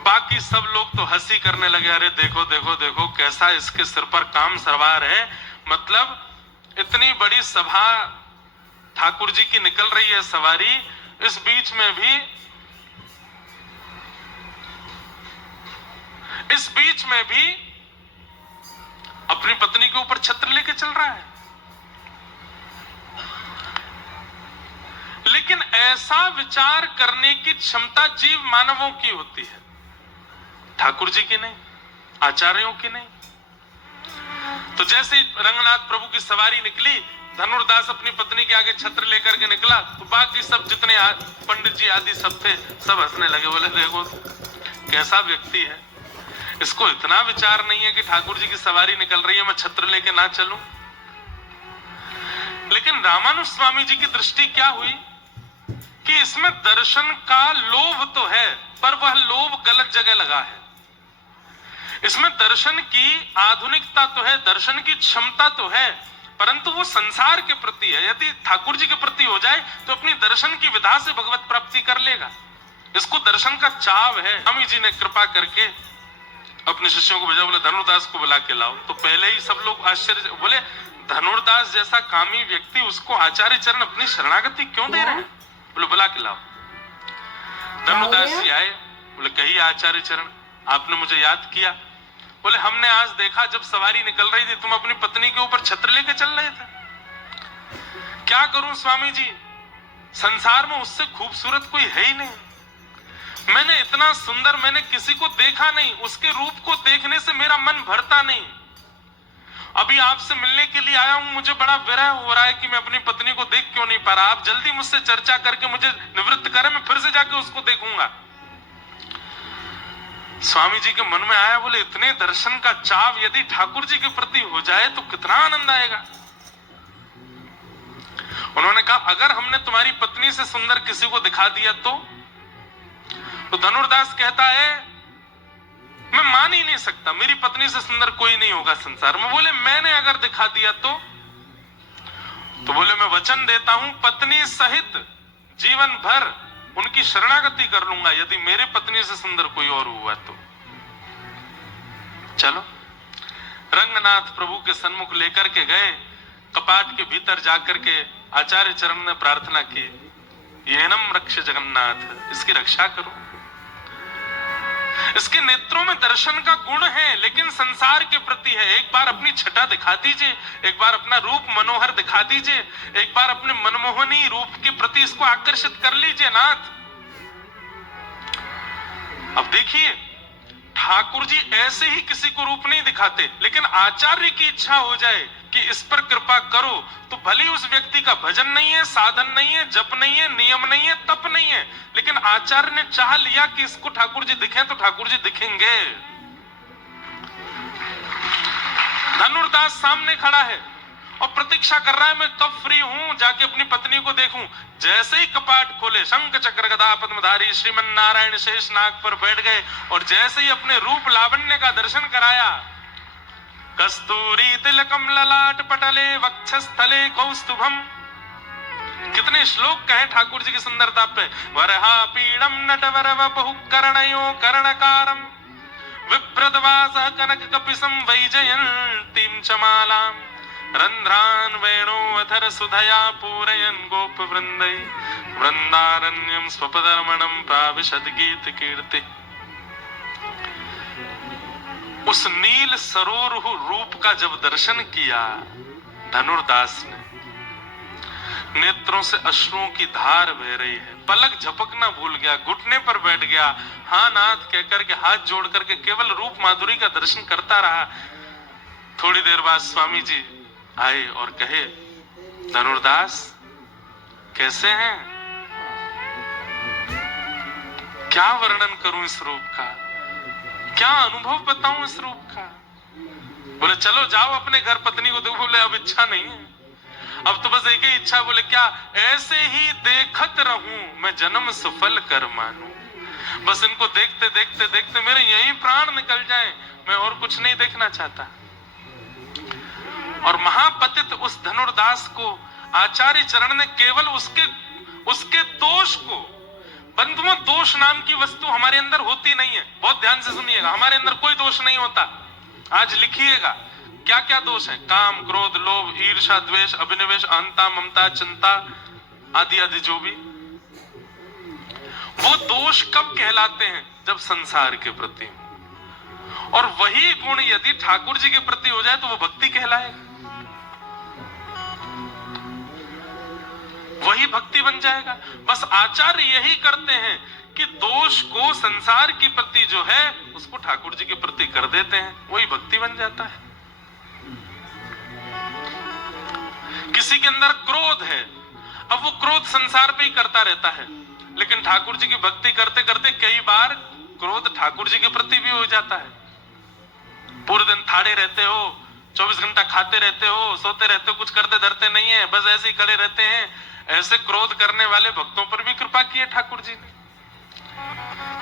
बाकी सब लोग तो हंसी करने लगे, अरे देखो देखो देखो कैसा इसके सिर पर काम सवार है। मतलब इतनी बड़ी सभा ठाकुर जी की निकल रही है सवारी, इस बीच में भी अपनी पत्नी के ऊपर छत्र लेके चल रहा है। लेकिन ऐसा विचार करने की क्षमता जीव मानवों की होती है, ठाकुर जी की नहीं, आचार्यों की नहीं। तो जैसे रंगनाथ प्रभु की सवारी निकली, धनुर्दास अपनी पत्नी के आगे छत्र लेकर के निकला, तो बाकी सब जितने पंडित जी आदि सब थे, सब हंसने लगे। बोले देखो कैसा व्यक्ति है, इसको इतना विचार नहीं है कि ठाकुर जी की सवारी निकल रही है, मैं छत्र लेके ना चलूं। लेकिन रामानुज स्वामी जी की दृष्टि क्या हुई कि इसमें दर्शन का लोभ तो है, पर वह लोभ गलत जगह लगा है। इसमें दर्शन की आधुनिकता तो है, दर्शन की क्षमता तो है, परंतु वो संसार के प्रति है। यदि ठाकुर जी के प्रति हो जाए तो अपनी दर्शन की विधा से भगवत प्राप्ति कर लेगा। इसको दर्शन का चाव है। स्वामी जी ने कृपा करके अपने शिष्यों को भेजा, बोले धनुर्दास को बुला के लाओ। तो पहले ही सब लोग आश्चर्य, बोले धनुर्दास जैसा कामी व्यक्ति, उसको आचार्य चरण अपनी शरणागति क्यों दे रहे हैं? बोले बुला के लाओ। धनुर्दास जी आए, बोले कहिए आचार्य चरण, आपने मुझे याद किया। बोले हमने आज देखा जब सवारी निकल रही थी तुम अपनी पत्नी के ऊपर छत्र लेके चल रहे थे। क्या करूं स्वामी जी, संसार में उससे खूबसूरत कोई है ही नहीं। मैंने इतना सुंदर मैंने किसी को देखा नहीं, उसके रूप को देखने से मेरा मन भरता नहीं। अभी आपसे मिलने के लिए आया हूं, मुझे बड़ा विरह हो रहा है कि मैं अपनी पत्नी को देख क्यों नहीं पा रहा। आप जल्दी मुझसे चर्चा करके मुझे निवृत्त करें, मैं फिर से जाके उसको देखूंगा। स्वामी जी के मन में आया, बोले इतने दर्शन का चाव यदि ठाकुर जी के प्रति हो जाए तो कितना आनंद आएगा। उन्होंने कहा अगर हमने तुम्हारी पत्नी से सुंदर किसी को दिखा दिया तो धनुर्दास कहता है मैं मान ही नहीं सकता, मेरी पत्नी से सुंदर कोई नहीं होगा संसार में। बोले मैंने अगर दिखा दिया तो बोले मैं वचन देता हूं पत्नी सहित जीवन भर उनकी शरणागति कर लूंगा यदि मेरे पत्नी से सुंदर कोई और हुआ तो। चलो रंगनाथ प्रभु के सन्मुख लेकर के गए, कपाट के भीतर जाकर के आचार्य चरण ने प्रार्थना की, येनम रक्ष जगन्नाथ, इसकी रक्षा करो। इसके नेत्रों में दर्शन का गुण है, लेकिन संसार के प्रति है। एक बार अपनी छटा दिखा दीजिए, एक बार अपना रूप मनोहर दिखा दीजिए, एक बार अपने मनमोहनी रूप के प्रति इसको आकर्षित कर लीजिए नाथ। अब देखिए ठाकुर जी ऐसे ही किसी को रूप नहीं दिखाते, लेकिन आचार्य की इच्छा हो जाए कि इस पर कृपा करो, तो भले उस व्यक्ति का भजन नहीं है, साधन नहीं है, जप नहीं है, नियम नहीं है, तप नहीं है, लेकिन आचार्य ने चाह लिया कि इसको ठाकुर जी दिखें, तो ठाकुर जी दिखेंगे। धनुर्दास सामने खड़ा है और प्रतीक्षा कर रहा है, मैं कब फ्री हूं, जाके अपनी पत्नी को देखूं। जैसे ही कपाट खोले, शंख चक्र गदा पद्मधारी श्रीमन नारायण शेष नाग पर बैठ गए, और जैसे ही अपने रूप लावण्य का दर्शन कराया, कस्तूरी तिलकम ललाट पटले वक्षस्थले कौस्तुभम। कितने श्लोक कहे ठाकुर जी की सुंदरता पे। वरहा पीड़म नटवर वपुः कर्णयो कर्णकारम विप्रदवासः कनक कपिसं वैजयन्तीं च मालां रंध्रान वेणो अधर सुधया पूरयन् गोप वृंदै वृंदारण्यं स्वपदरमणं प्राविशद गीत कीर्ति। उस नील सरोरुह रूप का जब दर्शन किया धनुर्दास ने, नेत्रों से अश्रुओं की धार बह रही है, पलक झपकना भूल गया, घुटने पर बैठ गया, हाँ नाथ कहकर के हाथ जोड़ करके केवल रूप माधुरी का दर्शन करता रहा। थोड़ी देर बाद स्वामी जी आए और कहे, धनुर्दास कैसे हैं? क्या वर्णन करूं इस रूप का, क्या अनुभव बताऊं इस रूप का? बोले चलो जाओ अपने घर, पत्नी को देखो। बोले अब इच्छा नहीं है, अब तो बस एक ही इच्छा। बोले क्या? ऐसे ही देखत रहूं मैं जन्म सफल कर मानूं। बस इनको देखते देखते देखते मेरे यही प्राण निकल जाएं, मैं और कुछ नहीं देखना चाहता। और महापतित उस धनुर्दास को आचार्य चरण ने केवल उसके दोष को, बंधुओं दोष नाम की वस्तु हमारे अंदर होती नहीं है, बहुत ध्यान से सुनिएगा, हमारे अंदर कोई दोष नहीं होता। आज लिखिएगा क्या क्या दोष है, काम क्रोध लोभ ईर्ष्या द्वेष अभिनिवेश अहंता ममता चिंता आदि आदि, जो भी वो दोष कब कहलाते हैं? जब संसार के प्रति हो। और वही गुण यदि ठाकुर जी के प्रति हो जाए तो वो भक्ति कहलाएगा, वही भक्ति बन जाएगा। बस आचार्य यही करते हैं कि दोष को संसार के प्रति जो है उसको ठाकुर जी के प्रति कर देते हैं, वही भक्ति बन जाता है। किसी के अंदर क्रोध है, अब वो क्रोध संसार पे ही करता रहता है, लेकिन ठाकुर जी की भक्ति करते करते कई बार क्रोध ठाकुर जी के प्रति भी हो जाता है। पूरे दिन थाड़े रहते हो, 24 घंटा खाते रहते हो, सोते रहते हो, कुछ करते धरते नहीं है, बस ऐसे ही खड़े रहते हैं। ऐसे क्रोध करने वाले भक्तों पर भी कृपा की है ठाकुर जी ने।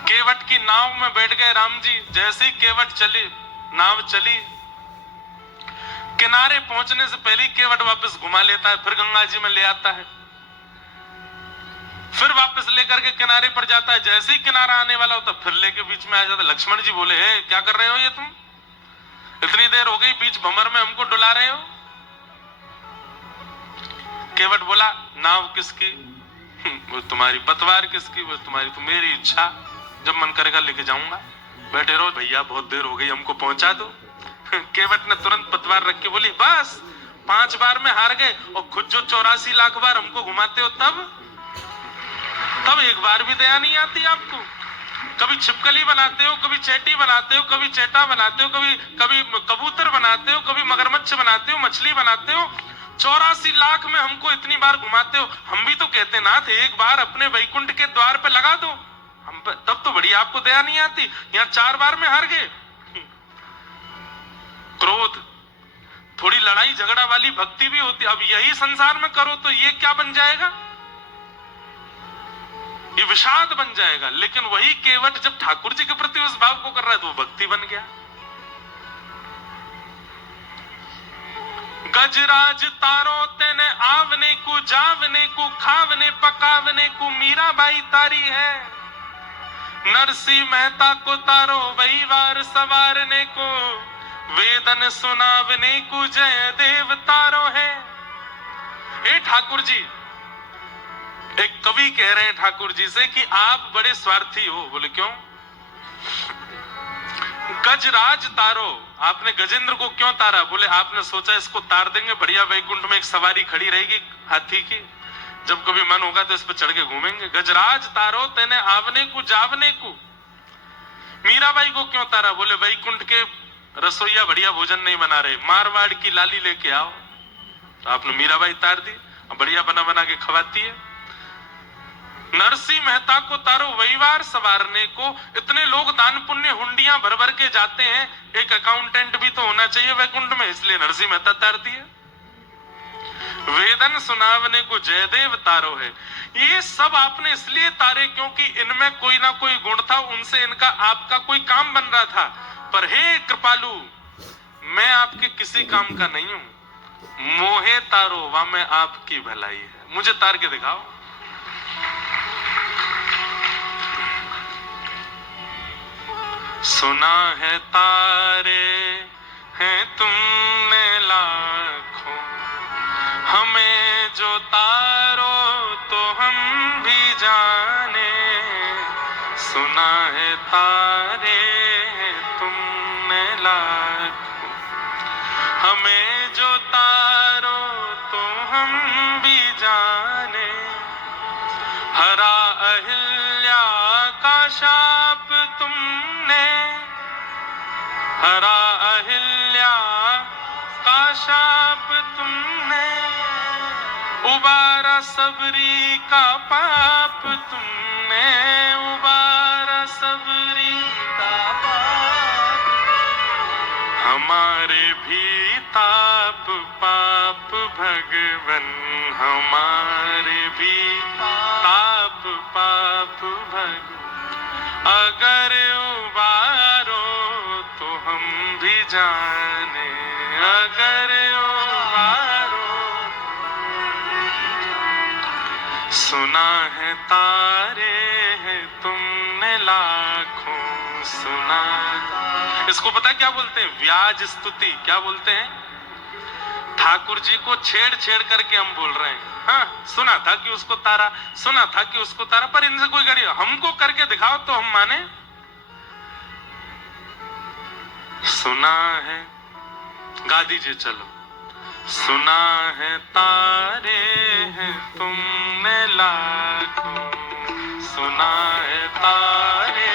केवट की नाव में बैठ गए राम जी, जैसे ही केवट चली, नाव चली, किनारे पहुंचने से पहले केवट वापस घुमा लेता है, फिर गंगा जी में ले आता है, फिर वापस लेकर के किनारे पर जाता है। जैसे ही किनारा आने वाला होता फिर लेके बीच में आ जाता है। लक्ष्मण जी बोले, हे क्या कर रहे हो ये तुम, इतनी देर हो गई बीच भंवर में हमको डुला रहे हो। केवट बोला, नाव किसकी? वो तुम्हारी। पतवार किसकी? वो तुम्हारी। तो मेरी इच्छा, जब मन करेगा लेके जाऊंगा, बैठे रहो भैया, बहुत देर हो गई, हमको पहुंचा दो। केवट ने तुरंत पतवार रख के बोली, बस 5 बार में हार गए, और खुद जो 84 लाख बार हमको घुमाते हो, तब एक बार भी दया नहीं आती आपको। कभी छिपकली बनाते हो, कभी चेटी बनाते हो, कभी चेटा बनाते हो, कभी कबूतर बनाते हो, कभी मगरमच्छ बनाते हो, मछली बनाते हो, 84 लाख में हमको इतनी बार घुमाते हो। हम भी तो कहते नाथ एक बार अपने वैकुंठ के द्वार पे लगा दो, हम तब तो बड़ी आपको दया नहीं आती, यहाँ 4 बार में हार गए। क्रोध, थोड़ी लड़ाई झगड़ा वाली भक्ति भी होती। अब यही संसार में करो तो ये क्या बन जाएगा? ये विषाद बन जाएगा। लेकिन वही केवट जब ठाकुर जी के प्रति उस भाव को कर रहा है तो वो भक्ति बन गया। गजराज तारो तेने आवने को जावने को खावने पकावने को मीराबाई तारी है, नरसी मेहता को तारो वही वार सवारने को, वेदन सुनावने को जय देव तारो है। हे ठाकुर जी, एक कवि कह रहे हैं ठाकुर जी से कि आप बड़े स्वार्थी हो। बोले क्यों? गजराज तारो, आपने गजेंद्र को क्यों तारा? बोले आपने सोचा इसको तार देंगे, बढ़िया वैकुंठ में एक सवारी खड़ी रहेगी हाथी की, जब कभी मन होगा तो इस पर चढ़ के घूमेंगे। गजराज तारो तेने आवने को जावने को, मीराबाई को क्यों तारा? बोले वैकुंठ के रसोईया बढ़िया भोजन नहीं बना रहे, मारवाड़ की लाली लेके आओ। तो आपने मीराबाई तार दी, अब बढ़िया बना बना के खवाती है। नरसिंह मेहता को तारो वहीवार सवारने को। इतने लोग दान पुण्य हुंडियां भर भर के जाते हैं, एक अकाउंटेंट भी तो होना चाहिए वैकुंठ में, इसलिए नरसिंह मेहता तारती है। वेदन सुनावने को जयदेव तारो है। ये सब आपने इसलिए तारे क्योंकि इनमें कोई ना कोई गुण था, उनसे इनका आपका कोई काम बन रहा था। पर हे कृपालु, मैं आपके किसी काम का नहीं हूं। मोहे तारो वा में आपकी भलाई है, मुझे तार के दिखाओ। सुना है तारे हैं तुमने लाखों, हमें जो तारो तो हम भी जाने। सुना है तारे हैं तुमने लाखों, हमें जो तारो तो हम भी जाने। हरा अहिल्या का शाप तुमने, हरा अहिल्या का शाप तुमने। उबारा सबरी का पाप तुमने, उबारा सबरी का पाप। हमारे भी ताप पाप भगवन, हमारे भी ताप पाप भगवन। अगर उबारो तो हम भी जाने, अगर उबारो। सुना है तारे हैं तुमने लाखों, सुना। इसको पता क्या बोलते हैं? व्याज स्तुति। क्या बोलते हैं? ठाकुर जी को छेड़ छेड़ करके हम बोल रहे हैं। हाँ, सुना था कि उसको तारा, सुना था कि उसको तारा, पर इनसे कोई गाड़ी, हमको करके दिखाओ तो हम माने। सुना है, गा दीजिए चलो। सुना है तारे हैं तुमने लाखों, सुना है तारे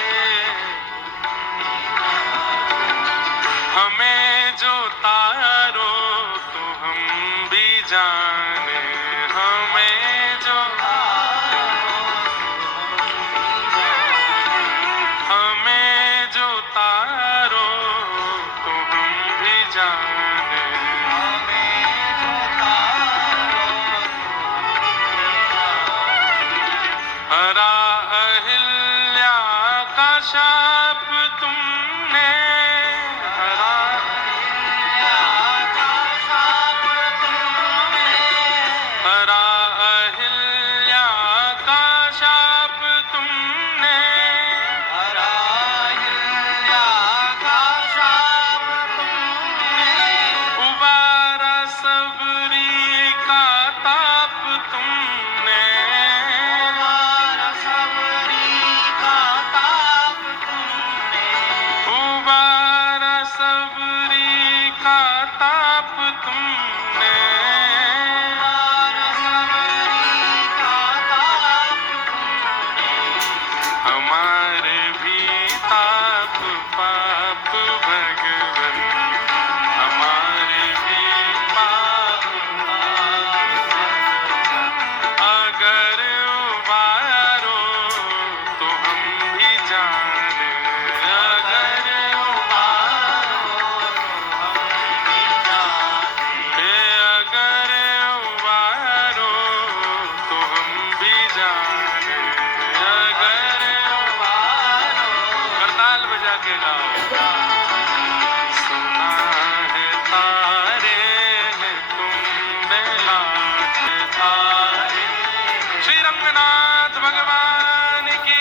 हमें जो तारो तो हम भी जाने। हमें जो हमें जो तारो तो हम भी जाने। हरा अहिल्या का शाप तुमने, हरा अहिल्या का शाप तुमने। हरा अहिल्या का शाप तुमने, हरा अहिल्या का शाप तुमने। उबारा सबरी का ताप तुमने, उबारा सबरी का ताप तुमने। हमारे भी ताप पाप भगवन, हमारे भी पाप पाप। अगर उबारो तो हम भी जाने, अगर उबारो तो हम भी जाने। अगर उबारो तो हम भी जाने, अगर उबारो। करताल बजा के गाओ। सुना है तारे हैं तुमने लाख तारे। श्री रंगनाथ भगवान की।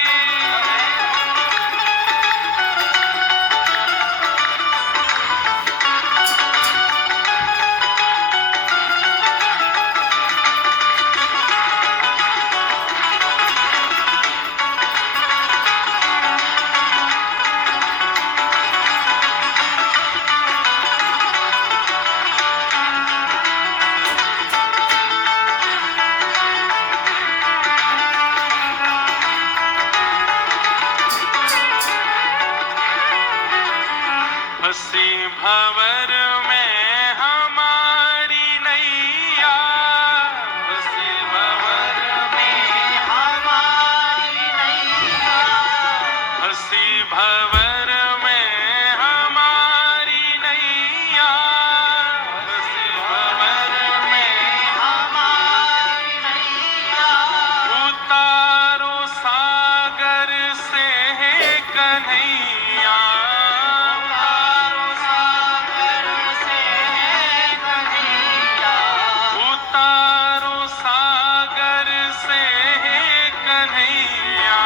हंसी भंवर में हमारी नैया, हंसी भंवर में हमारी नैया, हंसी भंवर में हमारी नैया, हंसी भंवर में हमारी नैया, उतारो सागर से कन्हैया, उतारो सागर से कन्हैया, उतारो सागर से कन्हैया,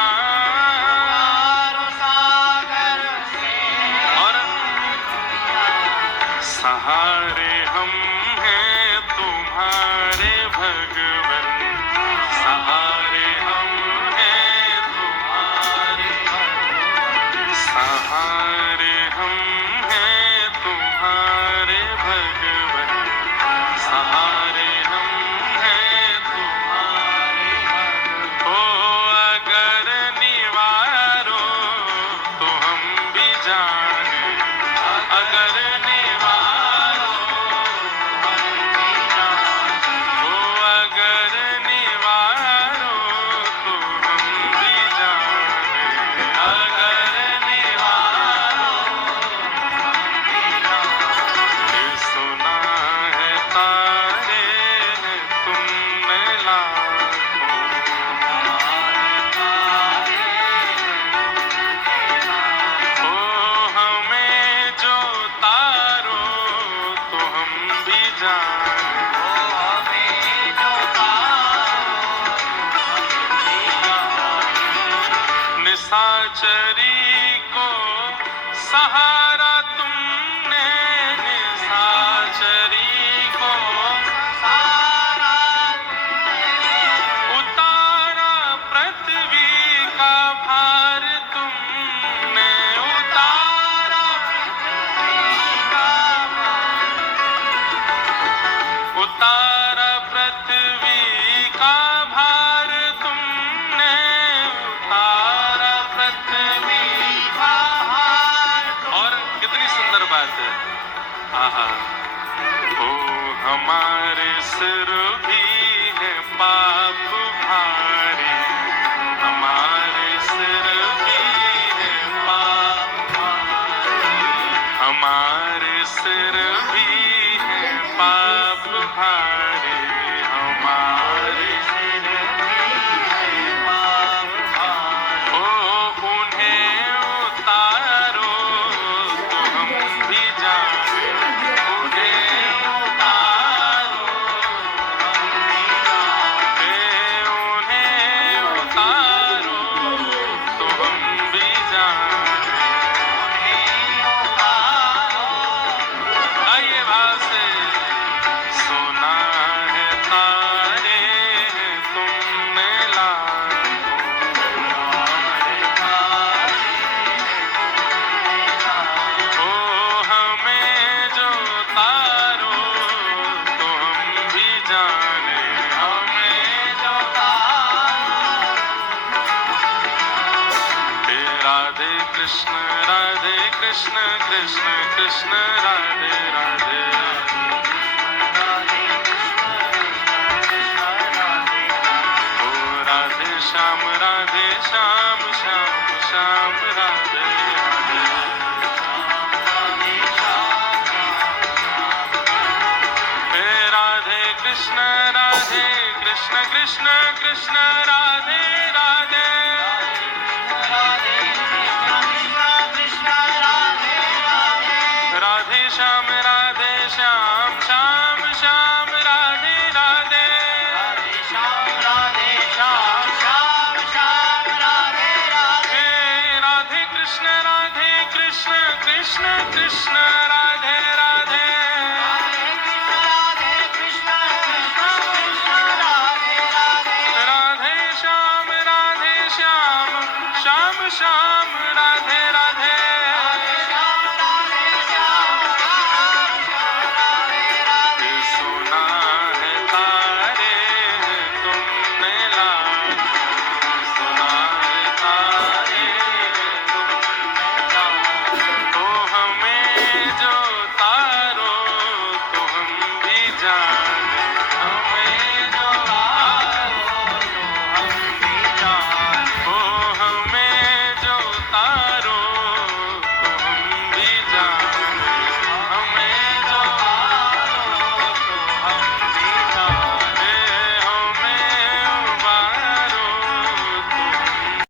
उतारो सागर से, और सहारे हम हैं तुम्हारे भगवन, सहारे हम हैं तुम्हारे भगवन, सहारे हम हैं तुम्हारे भगवन, सहारे हम हैं तुम्हारे भगवन। ओ अगर निवारो तो हम भी जाने, अगर निवारो हम भी जाने, ओ अगर निवारो तो हम भी जाने, अगर निवारो हम भी जाने। सुना है तारे हैं तुमने लाखों, ओ हमें जो तारो तो हम भी जाने, ओ हमें जो तारो तो हम भी जाने। निशाचरी को सहारा तुमने, निशाचरी को सहारा तुमने, उतारा पृथ्वी का भार तुमने, उतारा पृथ्वी का भार, उतारा पृथ्वी का भार तुमने, उतारा पृथ्वी का भार। और कितनी सुंदर बात है, आहा, ओ हमारे सिर भी है पाप भारी, हमारे सिर भी है पाप भारी, हमारे सिर भी है पाप भारी, हमारे सिर भी है पाप भारी। ओ उन्हें उतारो तो हम भी जाने, उन्हें उतारो हम भी जाने, उन्हें उतारो तो हम भी जाने, उन्हें उतारो। आइए भाव से, सुना है तारे हैं तुमने लाखों, ओ हमें जो तारो तो हम भी जाने, हमें जो तारो। हे राधे कृष्ण कृष्ण कृष्ण राधे राधे, ओ राधे श्याम श्याम श्याम राधे राधे, हे राधे कृष्ण कृष्ण कृष्ण राधे राधे, राधे श्याम श्याम श्याम राधे राधे, हे राधे कृष्ण कृष्ण कृष्ण राधे राधे,